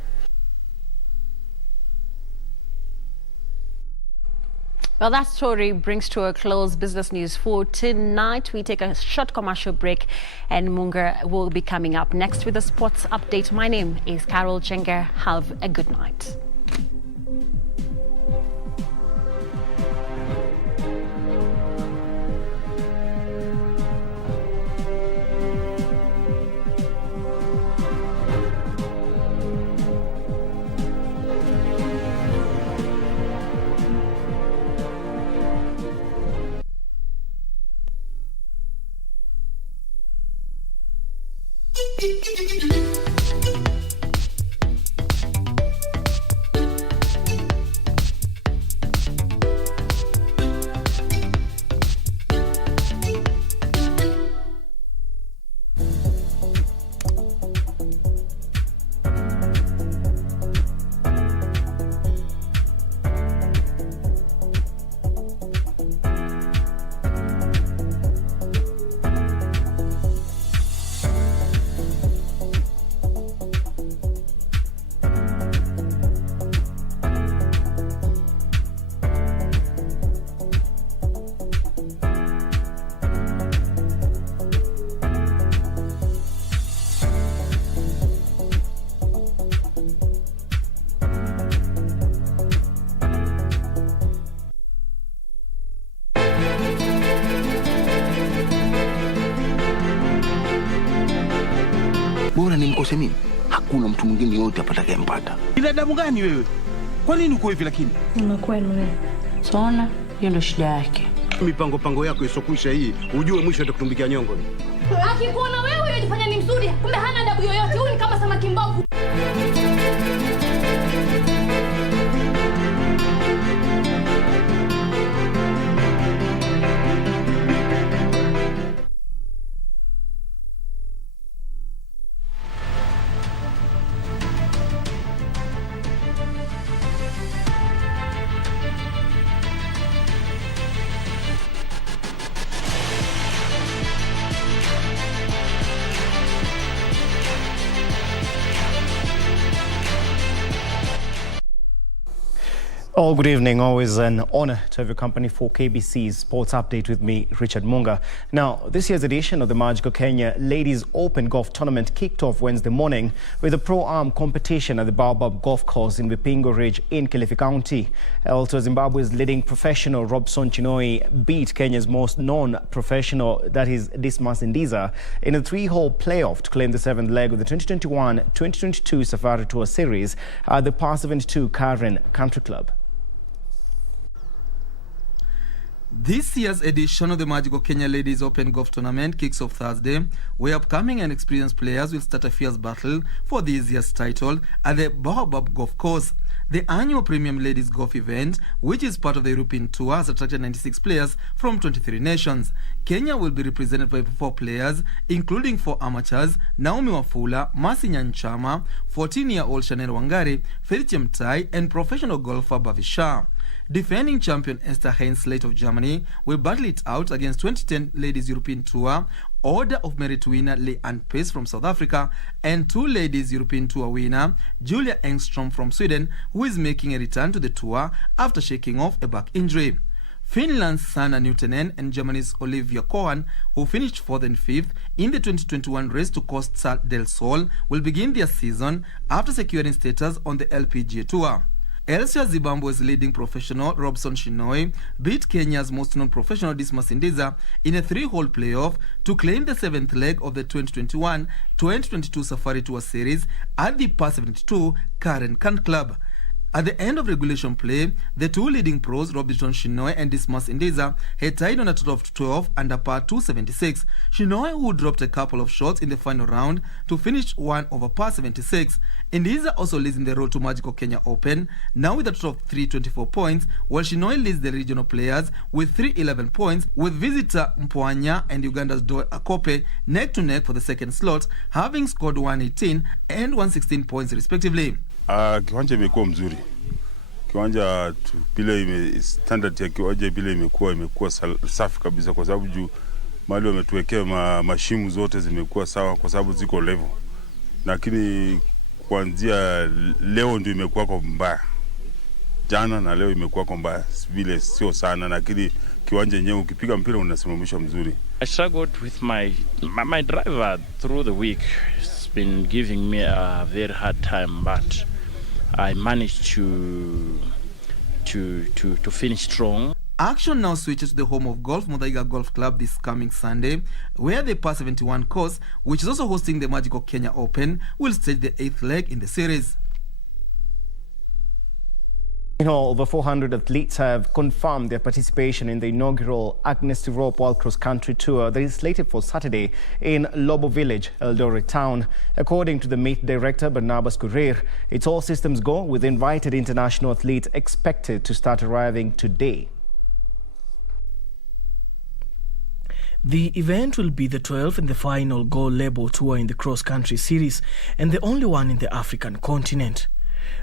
Well, that story brings to a close business news for tonight. We take a short commercial break and Munga will be coming up next with a sports update. My name is Carol Chenger. Have a good night. Bora nimkose mimi, hakuna mtu mwingine yote atakayempata. Binadamu gani wewe? Kwa nini uko hivi lakini? Nimekuwa wewe. Saona, hiyo ndio shida yake. Mipango yako isokwisha hii, ujue mwisho atakutumbikia nyongo. Akikuona wewe unajifanya ni mzuri, kumbe hana adabu yoyote. Huyu ni kama samaki mbovu. Oh, good evening. Always an honor to have your company for KBC's Sports Update with me, Richard Munga. Now, this year's edition of the Magical Kenya Ladies Open Golf Tournament kicked off Wednesday morning with a pro-am competition at the Baobab Golf Course in Vipingo Ridge in Kilifi County. Also, Zimbabwe's leading professional Robson Chinoi beat Kenya's most known professional, that is Dismas Ndiza, in a three-hole playoff to claim the seventh leg of the 2021-2022 Safari Tour Series at the Par 72 Karen Country Club. This year's edition of the Magical Kenya Ladies Open Golf Tournament kicks off Thursday, where upcoming and experienced players will start a fierce battle for this year's title at the Baobab Golf Course. The annual premium ladies golf event, which is part of the European Tour, has attracted 96 players from 23 nations. Kenya will be represented by 4 players, including 4 amateurs: Naomi Wafula, Mercy Nyanchama, 14-year-old Chanel Wangari, Faith Chemtai, and professional golfer Bavisha. Defending champion Esther Heinslate of Germany will battle it out against 2010 Ladies European Tour Order of Merit winner Leanne Pace from South Africa and 2 Ladies European Tour winner Julia Engstrom from Sweden, who is making a return to the tour after shaking off a back injury. Finland's Sanna Newtonen and Germany's Olivia Cohen, who finished 4th and 5th in the 2021 race to Costa del Sol, will begin their season after securing status on the LPGA Tour. Elsia Zimbabwe's leading professional Robson Shinoi beat Kenya's most known professional Dismas Indiza in a 3-hole playoff to claim the 7th leg of the 2021-2022 Safari Tour Series at the Par 72 Karen Kant Club. At the end of regulation play, the 2 leading pros, Robinson Shinoi and Dismas Indiza, had tied on a total of 12 under par 276. Shinoi, who dropped a couple of shots in the final round to finish 1 over par 76. Indiza also leads in the road to Magical Kenya Open, now with a total of 324 points, while Shinoi leads the regional players with 311 points, with visitor Mpwanya and Uganda's Doe Akope neck to neck for the second slot, having scored 118 and 116 points respectively. Kiwanja imekuwa mzuri. Kiwanja vile standard ya kiwanja vile imekuwa safi kabisa, kwa sababu juu mahali wametuwekea mashimu zote zimekuwa sawa kwa sababu ziko level. Lakini kuanzia leo ndio imekuwa kwa mbaya. Jana na leo imekuwa kwa mbaya. Vile sio sana, lakini kiwanja yenyewe ukipiga mpira unasimamisha mzuri. I struggled with my driver through the week. It's been giving me a very hard time, but I managed to finish strong. Action now switches to the home of golf, Muthaiga Golf Club, this coming Sunday, where the Par 71 course, which is also hosting the Magical Kenya Open, will stage the 8th leg in the series. In all, over 400 athletes have confirmed their participation in the inaugural Agnes Tirop World Cross Country Tour that is slated for Saturday in Lobo Village, Eldoret Town. According to the meet director, Barnabas Kurir, it's all systems go, with invited international athletes expected to start arriving today. The event will be the 12th and the final Go Lebo Tour in the cross-country series and the only one in the African continent.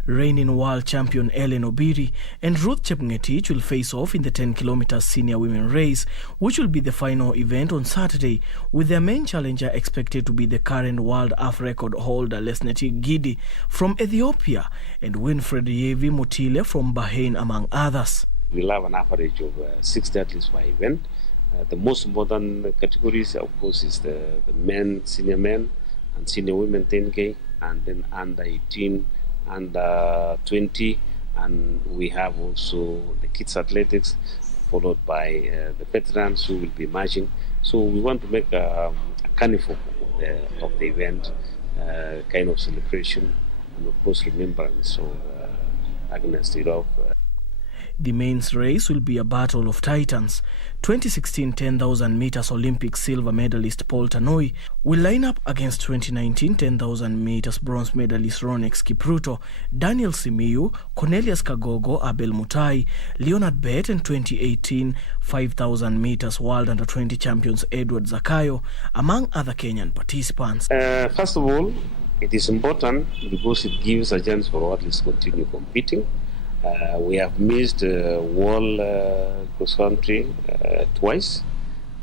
Reigning world champion Ellen Obiri and Ruth Chepngetich will face off in the 10-kilometer senior women race, which will be the final event on Saturday, with their main challenger expected to be the current world half record holder Lesneti Gidi from Ethiopia and Winfred Yevi Mutile from Bahrain, among others. We'll have an average of 60 athletes per event. The most important categories, of course, is the men, senior men, and senior women 10K, and then under 18, under 20, and we have also the kids athletics, followed by the veterans who will be marching. So we want to make a carnival of the event, kind of celebration, and of course remembrance of Agnes Tirop. The men's race will be a battle of titans. 2016 10,000 meters Olympic silver medalist Paul Tanoi will line up against 2019 10,000 meters bronze medalist Ronex Kipruto, Daniel Simiyu, Cornelius Kagogo, Abel Mutai, Leonard Bett, and 2018 5,000 meters world under-20 champions Edward Zakayo, among other Kenyan participants. First of all, it is important because it gives a chance for athletes to continue competing. We have missed world cross country twice.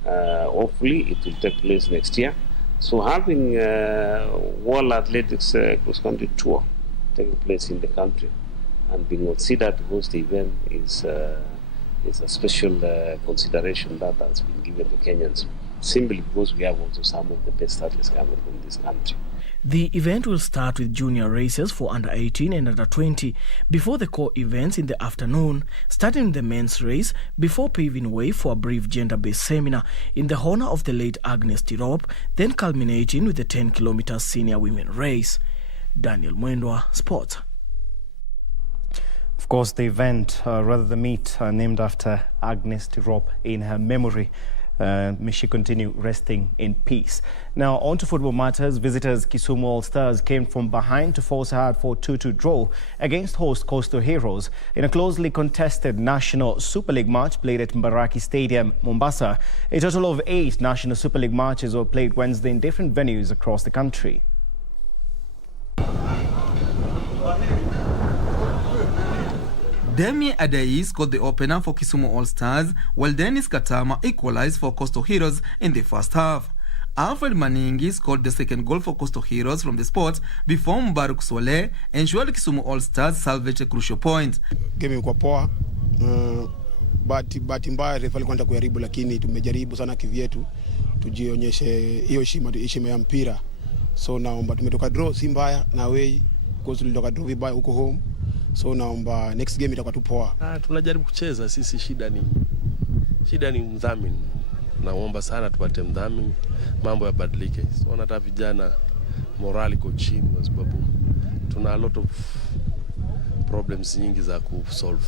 Hopefully it will take place next year. So having world athletics cross country tour taking place in the country and being considered to host the event is a special consideration that has been given to Kenyans, simply because we have also some of the best athletes coming from this country. The event will start with junior races for under 18 and under 20 before the core events in the afternoon, starting the men's race before paving way for a brief gender-based seminar in the honor of the late Agnes Tirop, then culminating with the 10-kilometer senior women race. Daniel Mwendwa, Sports. course, the event, rather the meet, named after Agnes Tirop in her memory. May she continue resting in peace. Now, on to football matters. Visitors Kisumu All Stars came from behind to force a hard 4-2 draw against host Coastal Heroes in a closely contested National Super League match played at Mbaraki Stadium, Mombasa. A total of 8 National Super League matches were played Wednesday in different venues across the country. Demi Adai scored the opener for Kisumu All Stars, while Dennis Katama equalized for Coastal Heroes in the first half. Alfred Maningi scored the second goal for Coastal Heroes from the spot before Mbaruk Swale ensured Kisumu All Stars salvaged a crucial point. Game ilikuwa poa. Bahati mbaya refa alikuwa anataka kujaribu, lakini tumejaribu sana kivyetu tujionyeshe hiyo heshima ya mpira. So naomba tumetoka draw si mbaya na away, because tulitoka draw vibaya huko home. So naomba next game itakuwa tu poa. Tunajaribu kucheza sisi, shida ni mdhamini. Naomba sana tupate mdhamini, mambo yabadilike. So nataka vijana morali iko chini kwa sababu tuna a lot of problems nyingi za kusolve.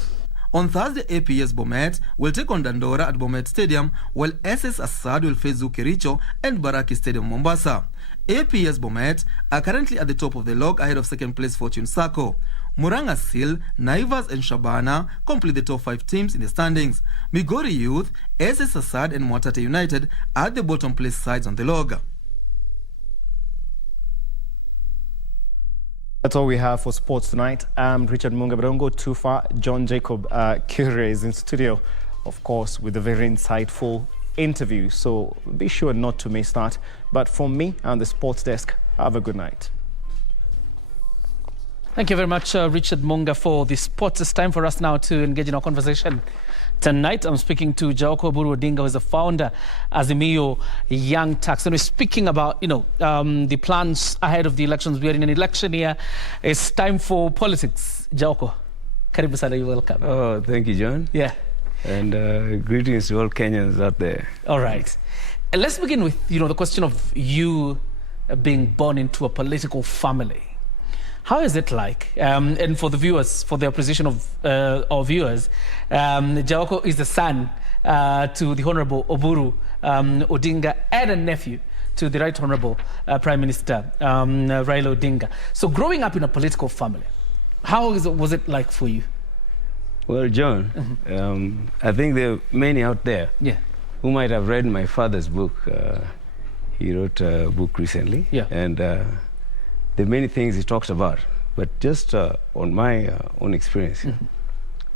On Thursday, APS Bomet will take on Dandora at Bomet Stadium, while SS Assad will face Zukericho and Baraki Stadium, Mombasa. APS Bomet are currently at the top of the log ahead of second place Fortune Sacco. Muranga Seal, Naivas and Shabana complete the top 5 teams in the standings. Migori Youth, SS Assad and Mwatate United are the bottom place sides on the log. That's all we have for sports tonight. I'm Richard Munga, but don't go too far. John Jacob Kioria is in studio, of course, with a very insightful interview. So be sure not to miss that. But from me and the sports desk, have a good night. Thank you very much, Richard Munga, for the sports. It's time for us now to engage in our conversation. Tonight, I'm speaking to Jaoko Oburu Odinga, who is the founder Azimio Young Turks. And we're speaking about, the plans ahead of the elections. We are in an election year. It's time for politics. Jaoko, karibu sana, you're welcome. Oh, thank you, John. Yeah. And greetings to all Kenyans out there. All right. And let's begin with, the question of you being born into a political family. How is it like? And for the viewers, for the opposition of our viewers, Jaoko is the son to the Honorable Oburu Odinga and a nephew to the Right Honorable Prime Minister Raila Odinga. So growing up in a political family, was it like for you? Well, John, I think there are many out there who might have read my father's book. He wrote a book recently. Yeah. And the many things he talks about, but just on my own experience,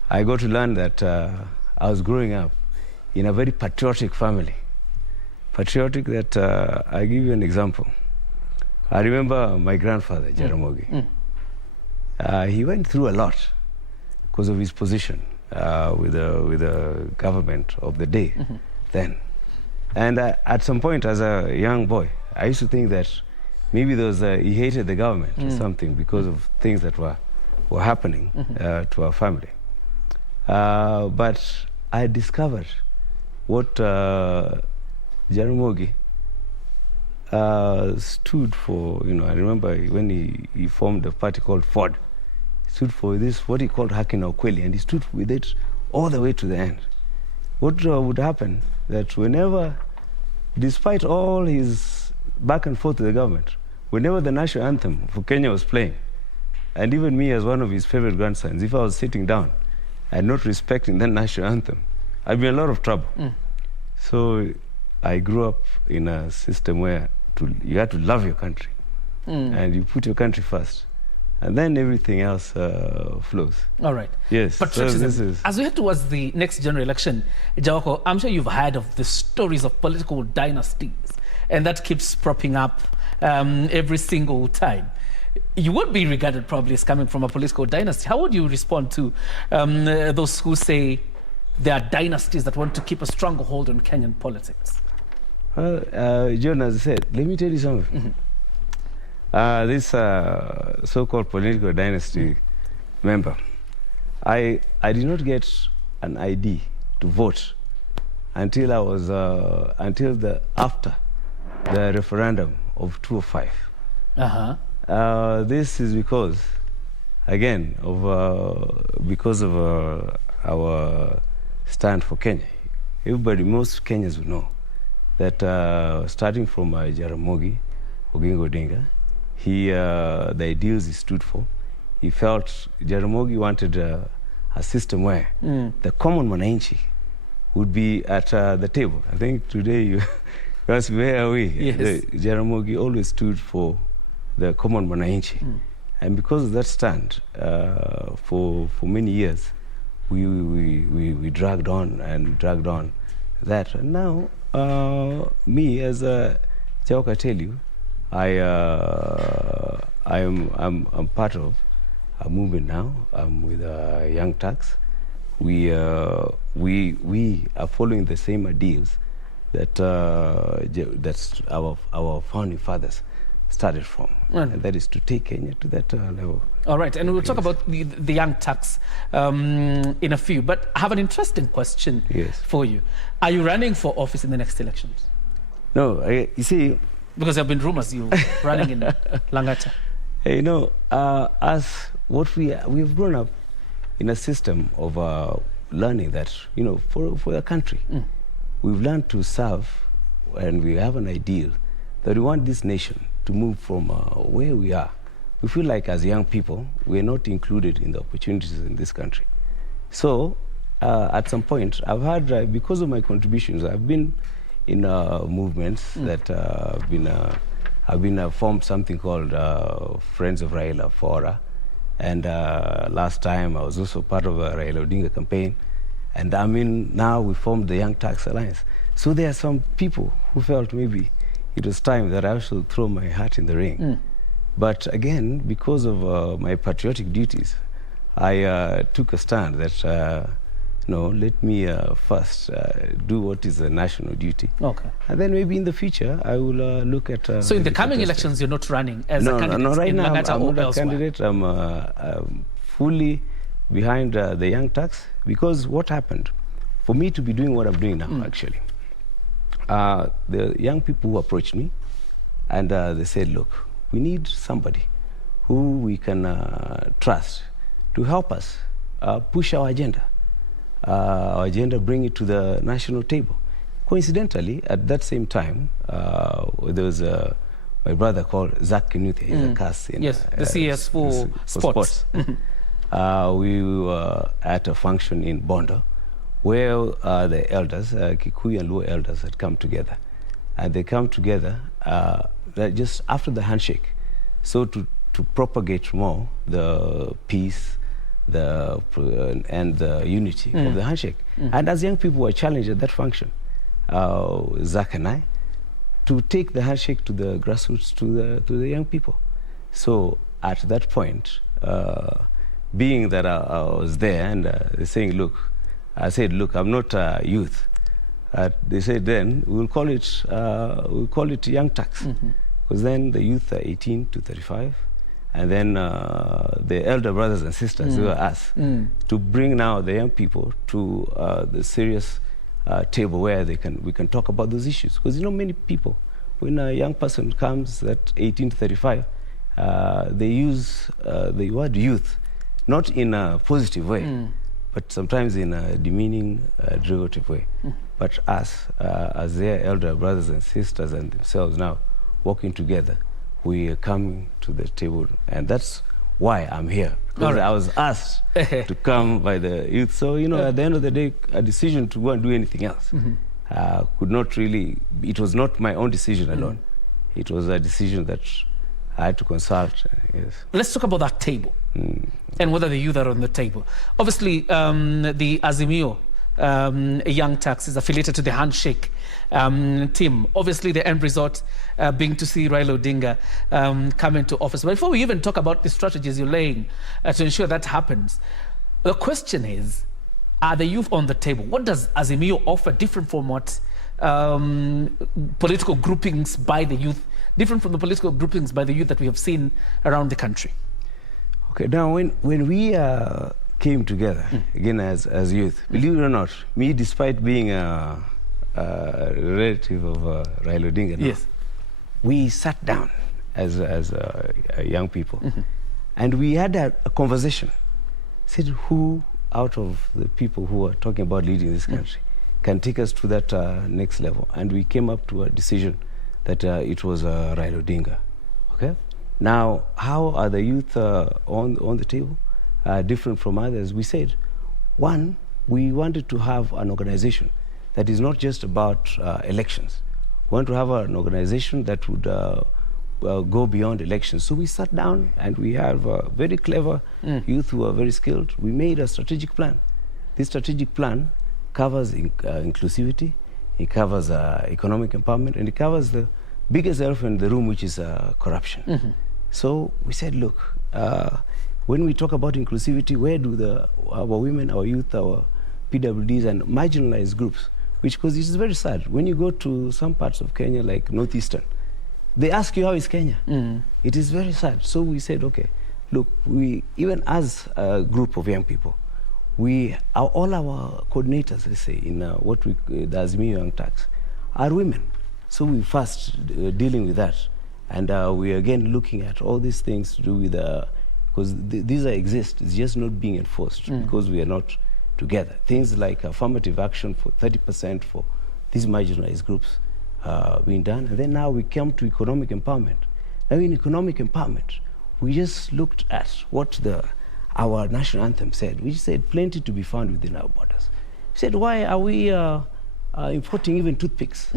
I got to learn that I was growing up in a very patriotic family. Patriotic that, I'll give you an example. I remember my grandfather, Jaramogi. He went through a lot because of his position with the government of the day then. And at some point as a young boy, I used to think that maybe he hated the government or something because of things that were happening to our family. But I discovered what Jaramogi stood for. I remember when he formed a party called Ford. He stood for this, what he called Haki na Ukweli, and he stood with it all the way to the end. What would happen that whenever, despite all his back and forth to the government, whenever the national anthem for Kenya was playing, and even me as one of his favorite grandsons, if I was sitting down and not respecting that national anthem, I'd be in a lot of trouble. So I grew up in a system where you had to love your country and you put your country first, and then everything else flows. All right. Yes. But so as we head towards the next general election, Jaoko, I'm sure you've heard of the stories of political dynasties, and that keeps propping up every single time. You would be regarded probably as coming from a political dynasty. How would you respond to those who say there are dynasties that want to keep a stronger hold on Kenyan politics? Well, John, as I said, let me tell you something. This so-called political dynasty member, I did not get an ID to vote until I was after the referendum of 2005. This is because again, because of our stand for Kenya. Most Kenyans will know that starting from Jaramogi Oginga Odinga, the ideals he stood for, he felt Jaramogi wanted a system where the common mananchi would be at the table. I think today you ask where are we? Yes. Jaramogi always stood for the common mananchi. And because of that stand, for many years, we dragged on that. And now, me as a Chauka tell you, I'm part of a movement now. I'm with Young Turks. We are following the same ideals that our founding fathers started from, and that is to take Kenya to that level. All right, and we'll talk about the Young Turks in a few, but I have an interesting question for you. Are you running for office in the next elections? No, you see... Because there have been rumors you're running in Langata. You know, we've grown up in a system of learning that, you know, for the country, we've learned to serve, and we have an ideal that we want this nation to move from where we are. We feel like as young people, we're not included in the opportunities in this country. So at some point, I've had, because of my contributions, I've been in movements that have been formed something called Friends of Raila Fora. And last time I was also part of a Raila Odinga campaign. And I mean, now we formed the Young Turks Alliance. So there are some people who felt maybe it was time that I should throw my hat in the ring. But again, because of my patriotic duties, I took a stand that, no, let me first do what is a national duty. Okay. And then maybe in the future, I will look at... so in the coming elections, you're not running as a candidate? No, right now Langata I'm not a candidate. I'm fully behind the Young Turks, because what happened, for me to be doing what I'm doing now, actually, the young people who approached me, and they said, look, we need somebody who we can trust to help us push our agenda. Bring it to the national table. Coincidentally, at that same time, there was my brother called Zach Kinuthia. He's a cast in... Yes, the CS for sports. We were at a function in Bondo where the elders, Kikuyu and Luo elders, had come together. And they come together just after the handshake. So to propagate more the peace, and the unity of the handshake. And as young people were challenged at that function, Zach and I, to take the handshake to the grassroots, to the young people. So at that point, being that I was there, and they're saying, look, I said, look, I'm not a youth. They said, then we'll call it Young Turks, because then the youth are 18 to 35. And then the elder brothers and sisters, who are us, to bring now the young people to the serious table where we can talk about those issues. Because, you know, many people, when a young person comes at 18 to 35, they use the word youth, not in a positive way, but sometimes in a demeaning, derivative way. But us, as their elder brothers and sisters and themselves now working together, we are coming to the table, and that's why I'm here. Because I was asked to come by the youth. So, you know, at the end of the day, a decision to go and do anything else could not really... It was not my own decision alone. It was a decision that I had to consult. Yes. Let's talk about that table and whether the youth are on the table. Obviously, the Azimio Young Turks is affiliated to the Handshake team. Obviously, the end result being to see Raila Odinga come into office. But before we even talk about the strategies you're laying to ensure that happens, the question is, are the youth on the table? What does Azimio offer different from what political groupings by the youth, different from the political groupings by the youth that we have seen around the country? Okay, now when we came together, again as youth, believe it or not, me, despite being a relative of Raila Odinga, we sat down as young people And we had a conversation. Said, who out of the people who are talking about leading this country can take us to that next level? And we came up to a decision that it was Raila Odinga. Okay? Now, how are the youth on the table different from others? We said, one, we wanted to have an organization that is not just about elections. We want to have an organization that would go beyond elections. So we sat down and we have very clever youth who are very skilled. We made a strategic plan. This strategic plan covers inclusivity, it covers economic empowerment, and it covers the biggest elephant in the room, which is corruption. So we said, look, when we talk about inclusivity, where do our women, our youth, our PWDs and marginalized groups, because it is very sad. When you go to some parts of Kenya, like Northeastern, they ask you, how is Kenya? It is very sad. So we said, okay, look, even as a group of young people, all our coordinators, let's say, in what the Azimio Young Turks, are women. So we first dealing with that. And we are again looking at all these things to do with, because these exist, it's just not being enforced because we are not together. Things like affirmative action for 30% for these marginalized groups being done. And then now we come to economic empowerment. Now in economic empowerment, we just looked at what our national anthem said. We said plenty to be found within our borders. We said, why are we importing even toothpicks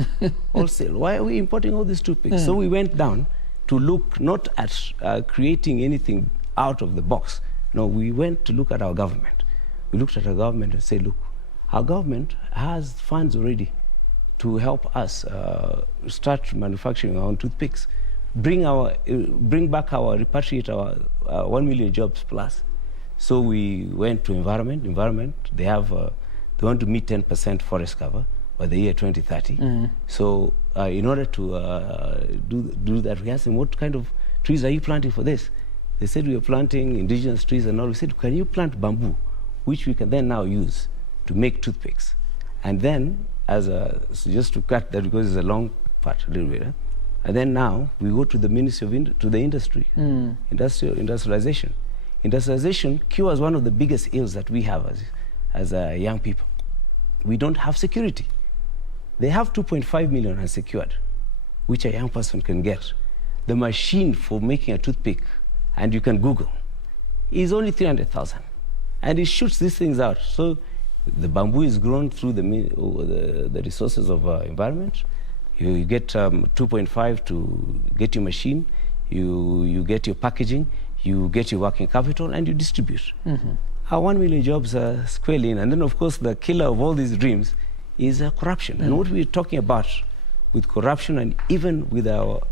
wholesale? Why are we importing all these toothpicks? So we went down to look not at creating anything out of the box. No, we went to look at our government. We looked at our government and said, look, our government has funds already to help us start manufacturing our own toothpicks, repatriate our 1 million jobs plus. So we went to environment. They want to meet 10% forest cover by the year 2030. So in order to do that, we asked them, what kind of trees are you planting for this? They said, we are planting indigenous trees and all. We said, can you plant bamboo, which we can then now use to make toothpicks? And then, so just to cut that, because it's a long part, a little bit, and then now we go to the Ministry of to the industry, industrialization. Industrialization cures one of the biggest ills that we have as young people. We don't have security. They have 2.5 million unsecured, which a young person can get. The machine for making a toothpick, and you can Google, is only 300,000. And it shoots these things out. So the bamboo is grown through the resources of environment. You get 2.5 to get your machine, you get your packaging, you get your working capital, and you distribute. Our 1 million jobs are squarely in. And then, of course, the killer of all these dreams is corruption. And what we're talking about with corruption and even with our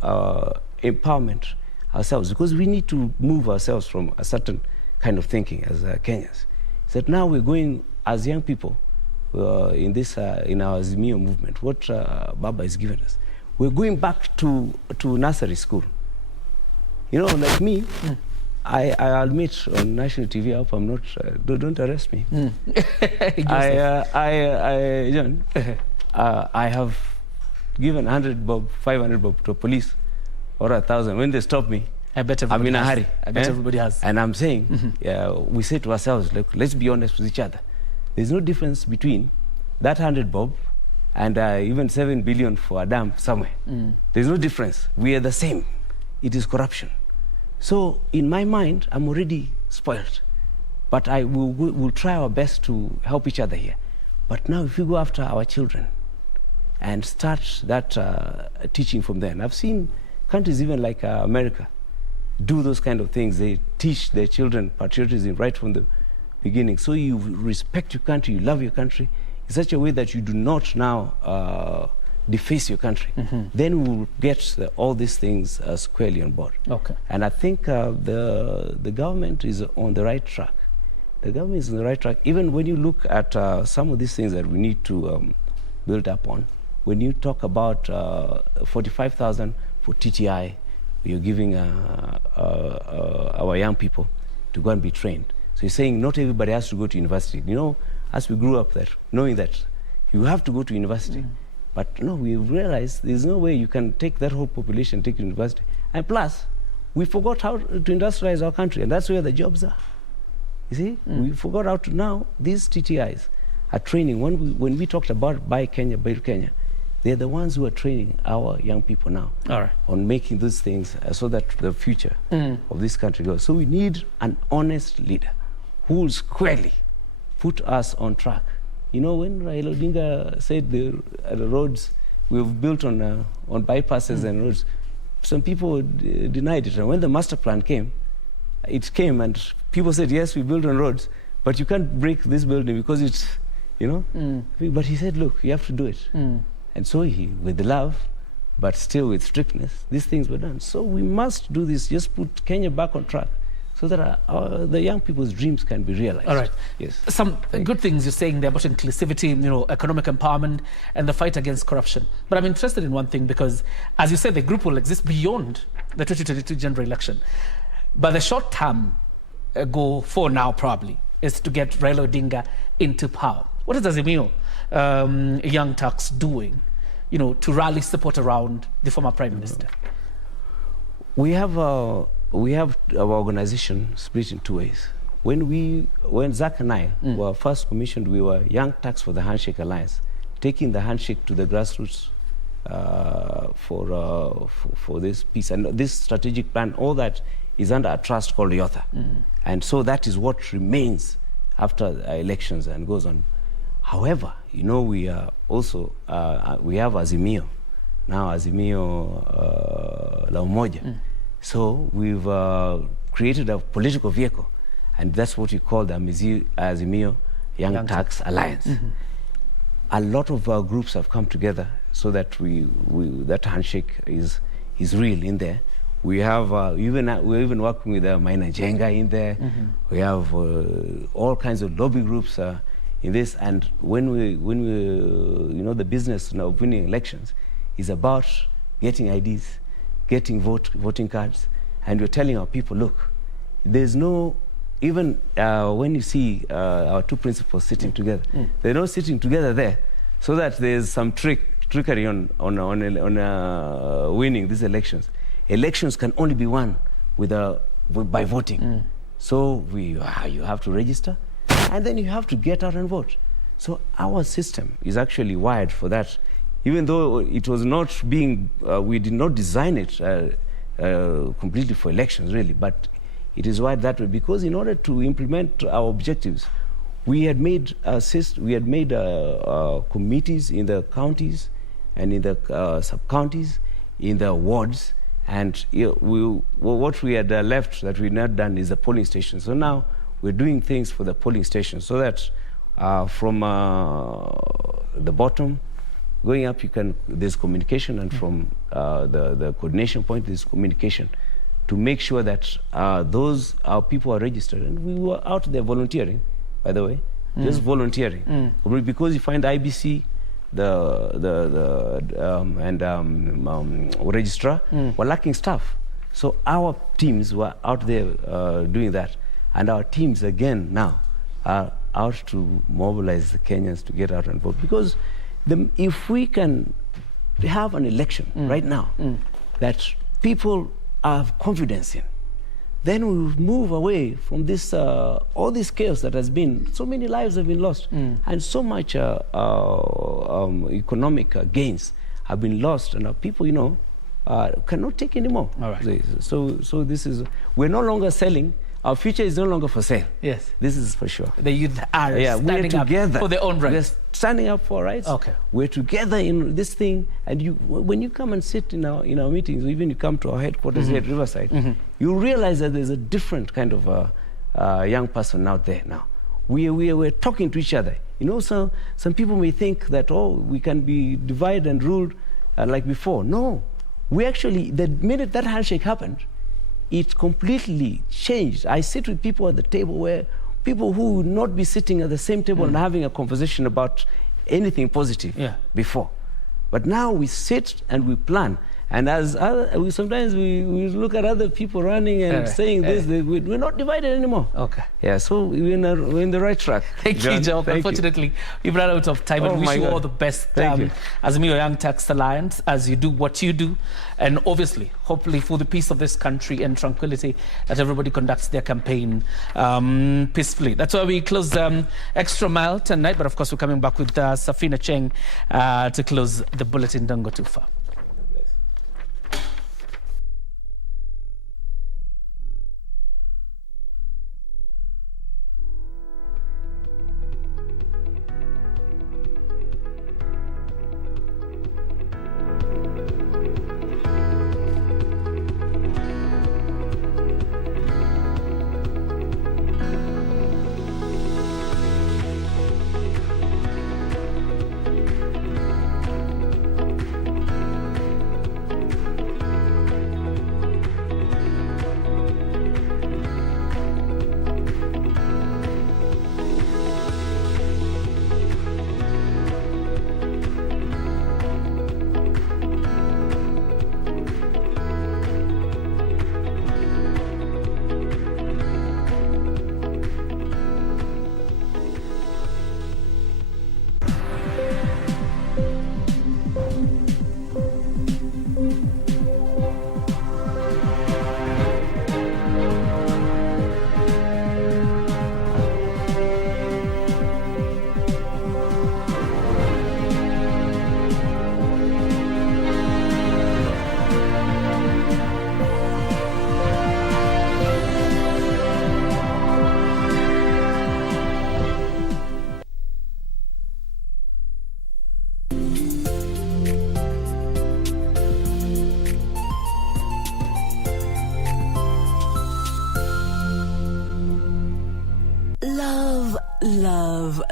empowerment ourselves, because we need to move ourselves from a certain kind of thinking as Kenyans, is that now we're going, as young people, in our Azimio movement, what Baba has given us, we're going back to nursery school. You know, like me, I admit on national TV, I hope I'm not, don't arrest me. John, I have given 100 bob, 500 bob to police, or 1,000. When they stop me, I'm in a hurry. I bet everybody has. And I'm saying, we say to ourselves, look, let's be honest with each other. There's no difference between that 100 bob and even 7 billion for a dam somewhere. There's no difference. We are the same. It is corruption. So in my mind, I'm already spoiled. But we'll try our best to help each other here. But now if we go after our children and start that teaching from there, and I've seen countries even like America do those kind of things. They teach their children patriotism right from the beginning. So you respect your country, you love your country in such a way that you do not now deface your country. Then we will get all these things squarely on board. Okay. And I think the government is on the right track. The government is on the right track. Even when you look at some of these things that we need to build up on, when you talk about 45,000 for TTI, you're giving our young people to go and be trained. So you're saying not everybody has to go to university. You know, as we grew up there, knowing that you have to go to university. But no, we realized there's no way you can take that whole population, take to university. And plus, We forgot how to industrialize our country, and that's where the jobs are. You see, we forgot how to now, these TTIs are training. When we talked about Buy Kenya, Build Kenya, they're the ones who are training our young people now on making these things so that the future of this country goes. So we need an honest leader who will squarely put us on track. You know, when Raila Odinga said the roads we've built on bypasses and roads, some people denied it. And when the master plan came, it came and people said, yes, we build on roads, but you can't break this building because it's, you know. But he said, look, you have to do it. And so he, with love, but still with strictness, these things were done. So we must do this, just put Kenya back on track so that the young people's dreams can be realized. All right. Yes. Some good things you're saying there about inclusivity, you know, economic empowerment and the fight against corruption. But I'm interested in one thing because, as you said, the group will exist beyond the 2022 general election. But the short-term goal for now probably is to get Raila Odinga into power. What is Azimio Young Turks doing, you know, to rally support around the former Prime Minister? We have our organization split in two ways. When Zach and I were first commissioned, we were Young Turks for the Handshake Alliance, taking the handshake to the grassroots for this peace. And this strategic plan, all that is under a trust called Yotha. And so that is what remains after elections and goes on. However, you know, we are also, we have Azimio, now Azimio La Umoja. So we've created a political vehicle, and that's what we call the Azimio Young Turks Alliance. A lot of groups have come together so that that handshake is real in there. We have we're even working with Maina Jenga in there. We have all kinds of lobby groups in this. And when we you know, the business of winning elections is about getting IDs, getting voting cards, and we're telling our people, look, there's no, even when you see our two principals sitting together, they're not sitting together there so that there's some trickery on winning these elections. Elections can only be won by voting. So you have to register, and then you have to get out and vote. So our system is actually wired for that. Even though it was not being, we did not design it completely for elections, really, but it is wired that way because in order to implement our objectives, we had made committees in the counties and in the sub-counties, in the wards, and what we had left that we not done is the polling station. So now we're doing things for the polling station so that from the bottom going up, there's communication, and from the coordination point, there's communication to make sure that our people are registered. And we were out there volunteering, by the way, just volunteering. Because you find IBC, registrar were lacking staff. So our teams were out there doing that. And our teams, again, now are out to mobilize the Kenyans to get out and vote. Because if we can have an election right now that people have confidence in, then we will move away from this, all this chaos that has been, so many lives have been lost, and so much economic gains have been lost, and our people, you know, cannot take anymore. All right. So this is, we're no longer selling. Our future is no longer for sale. Yes. This is for sure. The youth are standing up for their own rights. We're standing up for rights. Okay. We're together in this thing, and when you come and sit in our meetings, or even you come to our headquarters here at Riverside, you realize that there's a different kind of young person out there now. We're talking to each other. You know, some people may think that, oh, we can be divided and ruled like before. No. We actually, the minute that handshake happened, it completely changed. I sit with people at the table where people who would not be sitting at the same table and having a conversation about anything positive before. But now we sit and we plan. And as sometimes we look at other people running and saying this, we're not divided anymore. Okay. Yeah, so we're in the right track. Thank you, Joe. Unfortunately, we've run out of time, and wish you all the best as a Young Tax Alliance, as you do what you do. And obviously, hopefully for the peace of this country and tranquility, that everybody conducts their campaign peacefully. That's why we close Extra Mile tonight. But of course, we're coming back with Serfine Achieng to close the bulletin. Don't go too far.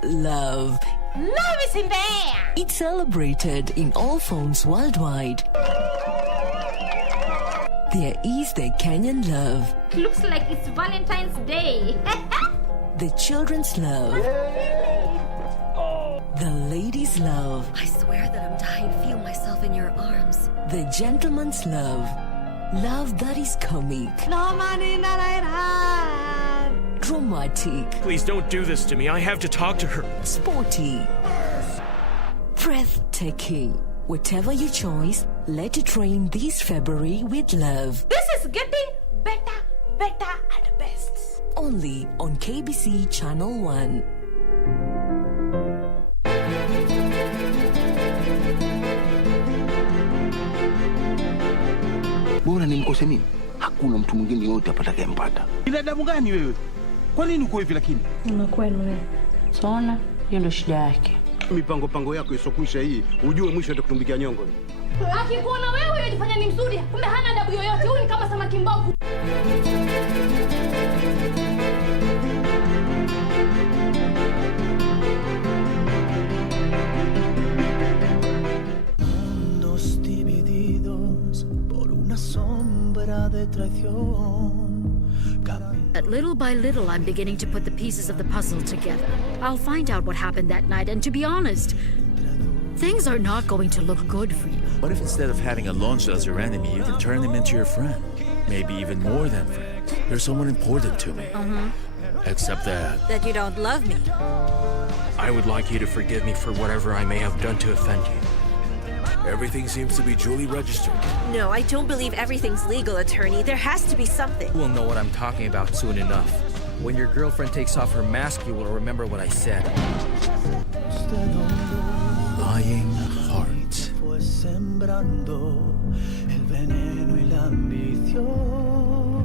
Love. Love is in there. It's celebrated in all phones worldwide. There is the Kenyan love. Looks like it's Valentine's Day. The children's love. The ladies' love. I swear that I'm dying to feel myself in your arms. The gentleman's love. Love that is comic. Dramatic. Please don't do this to me. I have to talk to her. Sporty. Breathtaking. Whatever your choice, let it rain this February with love. This is getting better and best. Only on KBC Channel 1. Bora nimkose mimi. Hakuna mtu mwingine yote atakayempata. Binadamu gani wewe? Kwa nini uko hivi lakini? Unakuwa wewe. Saona, hiyo ndio shida yake. Mipango yako isokwisha hii, ujue mwisho atakutumbikia nyongo. Akikuona wewe unajifanya ni mzuri, kumbe hana adabu yoyote. Huyu ni kama samaki mbovu. Mundos divididos por una sombra de traición. But little by little, I'm beginning to put the pieces of the puzzle together. I'll find out what happened that night, and to be honest, things are not going to look good for you. What if instead of having Alonso as your enemy, you can turn him into your friend? Maybe even more than friend. You're someone important to me. Except that you don't love me. I would like you to forgive me for whatever I may have done to offend you. everything seems to be duly registered. No, I don't believe everything's legal, attorney. There has to be something. We'll know what I'm talking about soon enough. When your girlfriend takes off her mask, you will remember what I said. Lying heart. Fue sembrando el veneno y la ambición.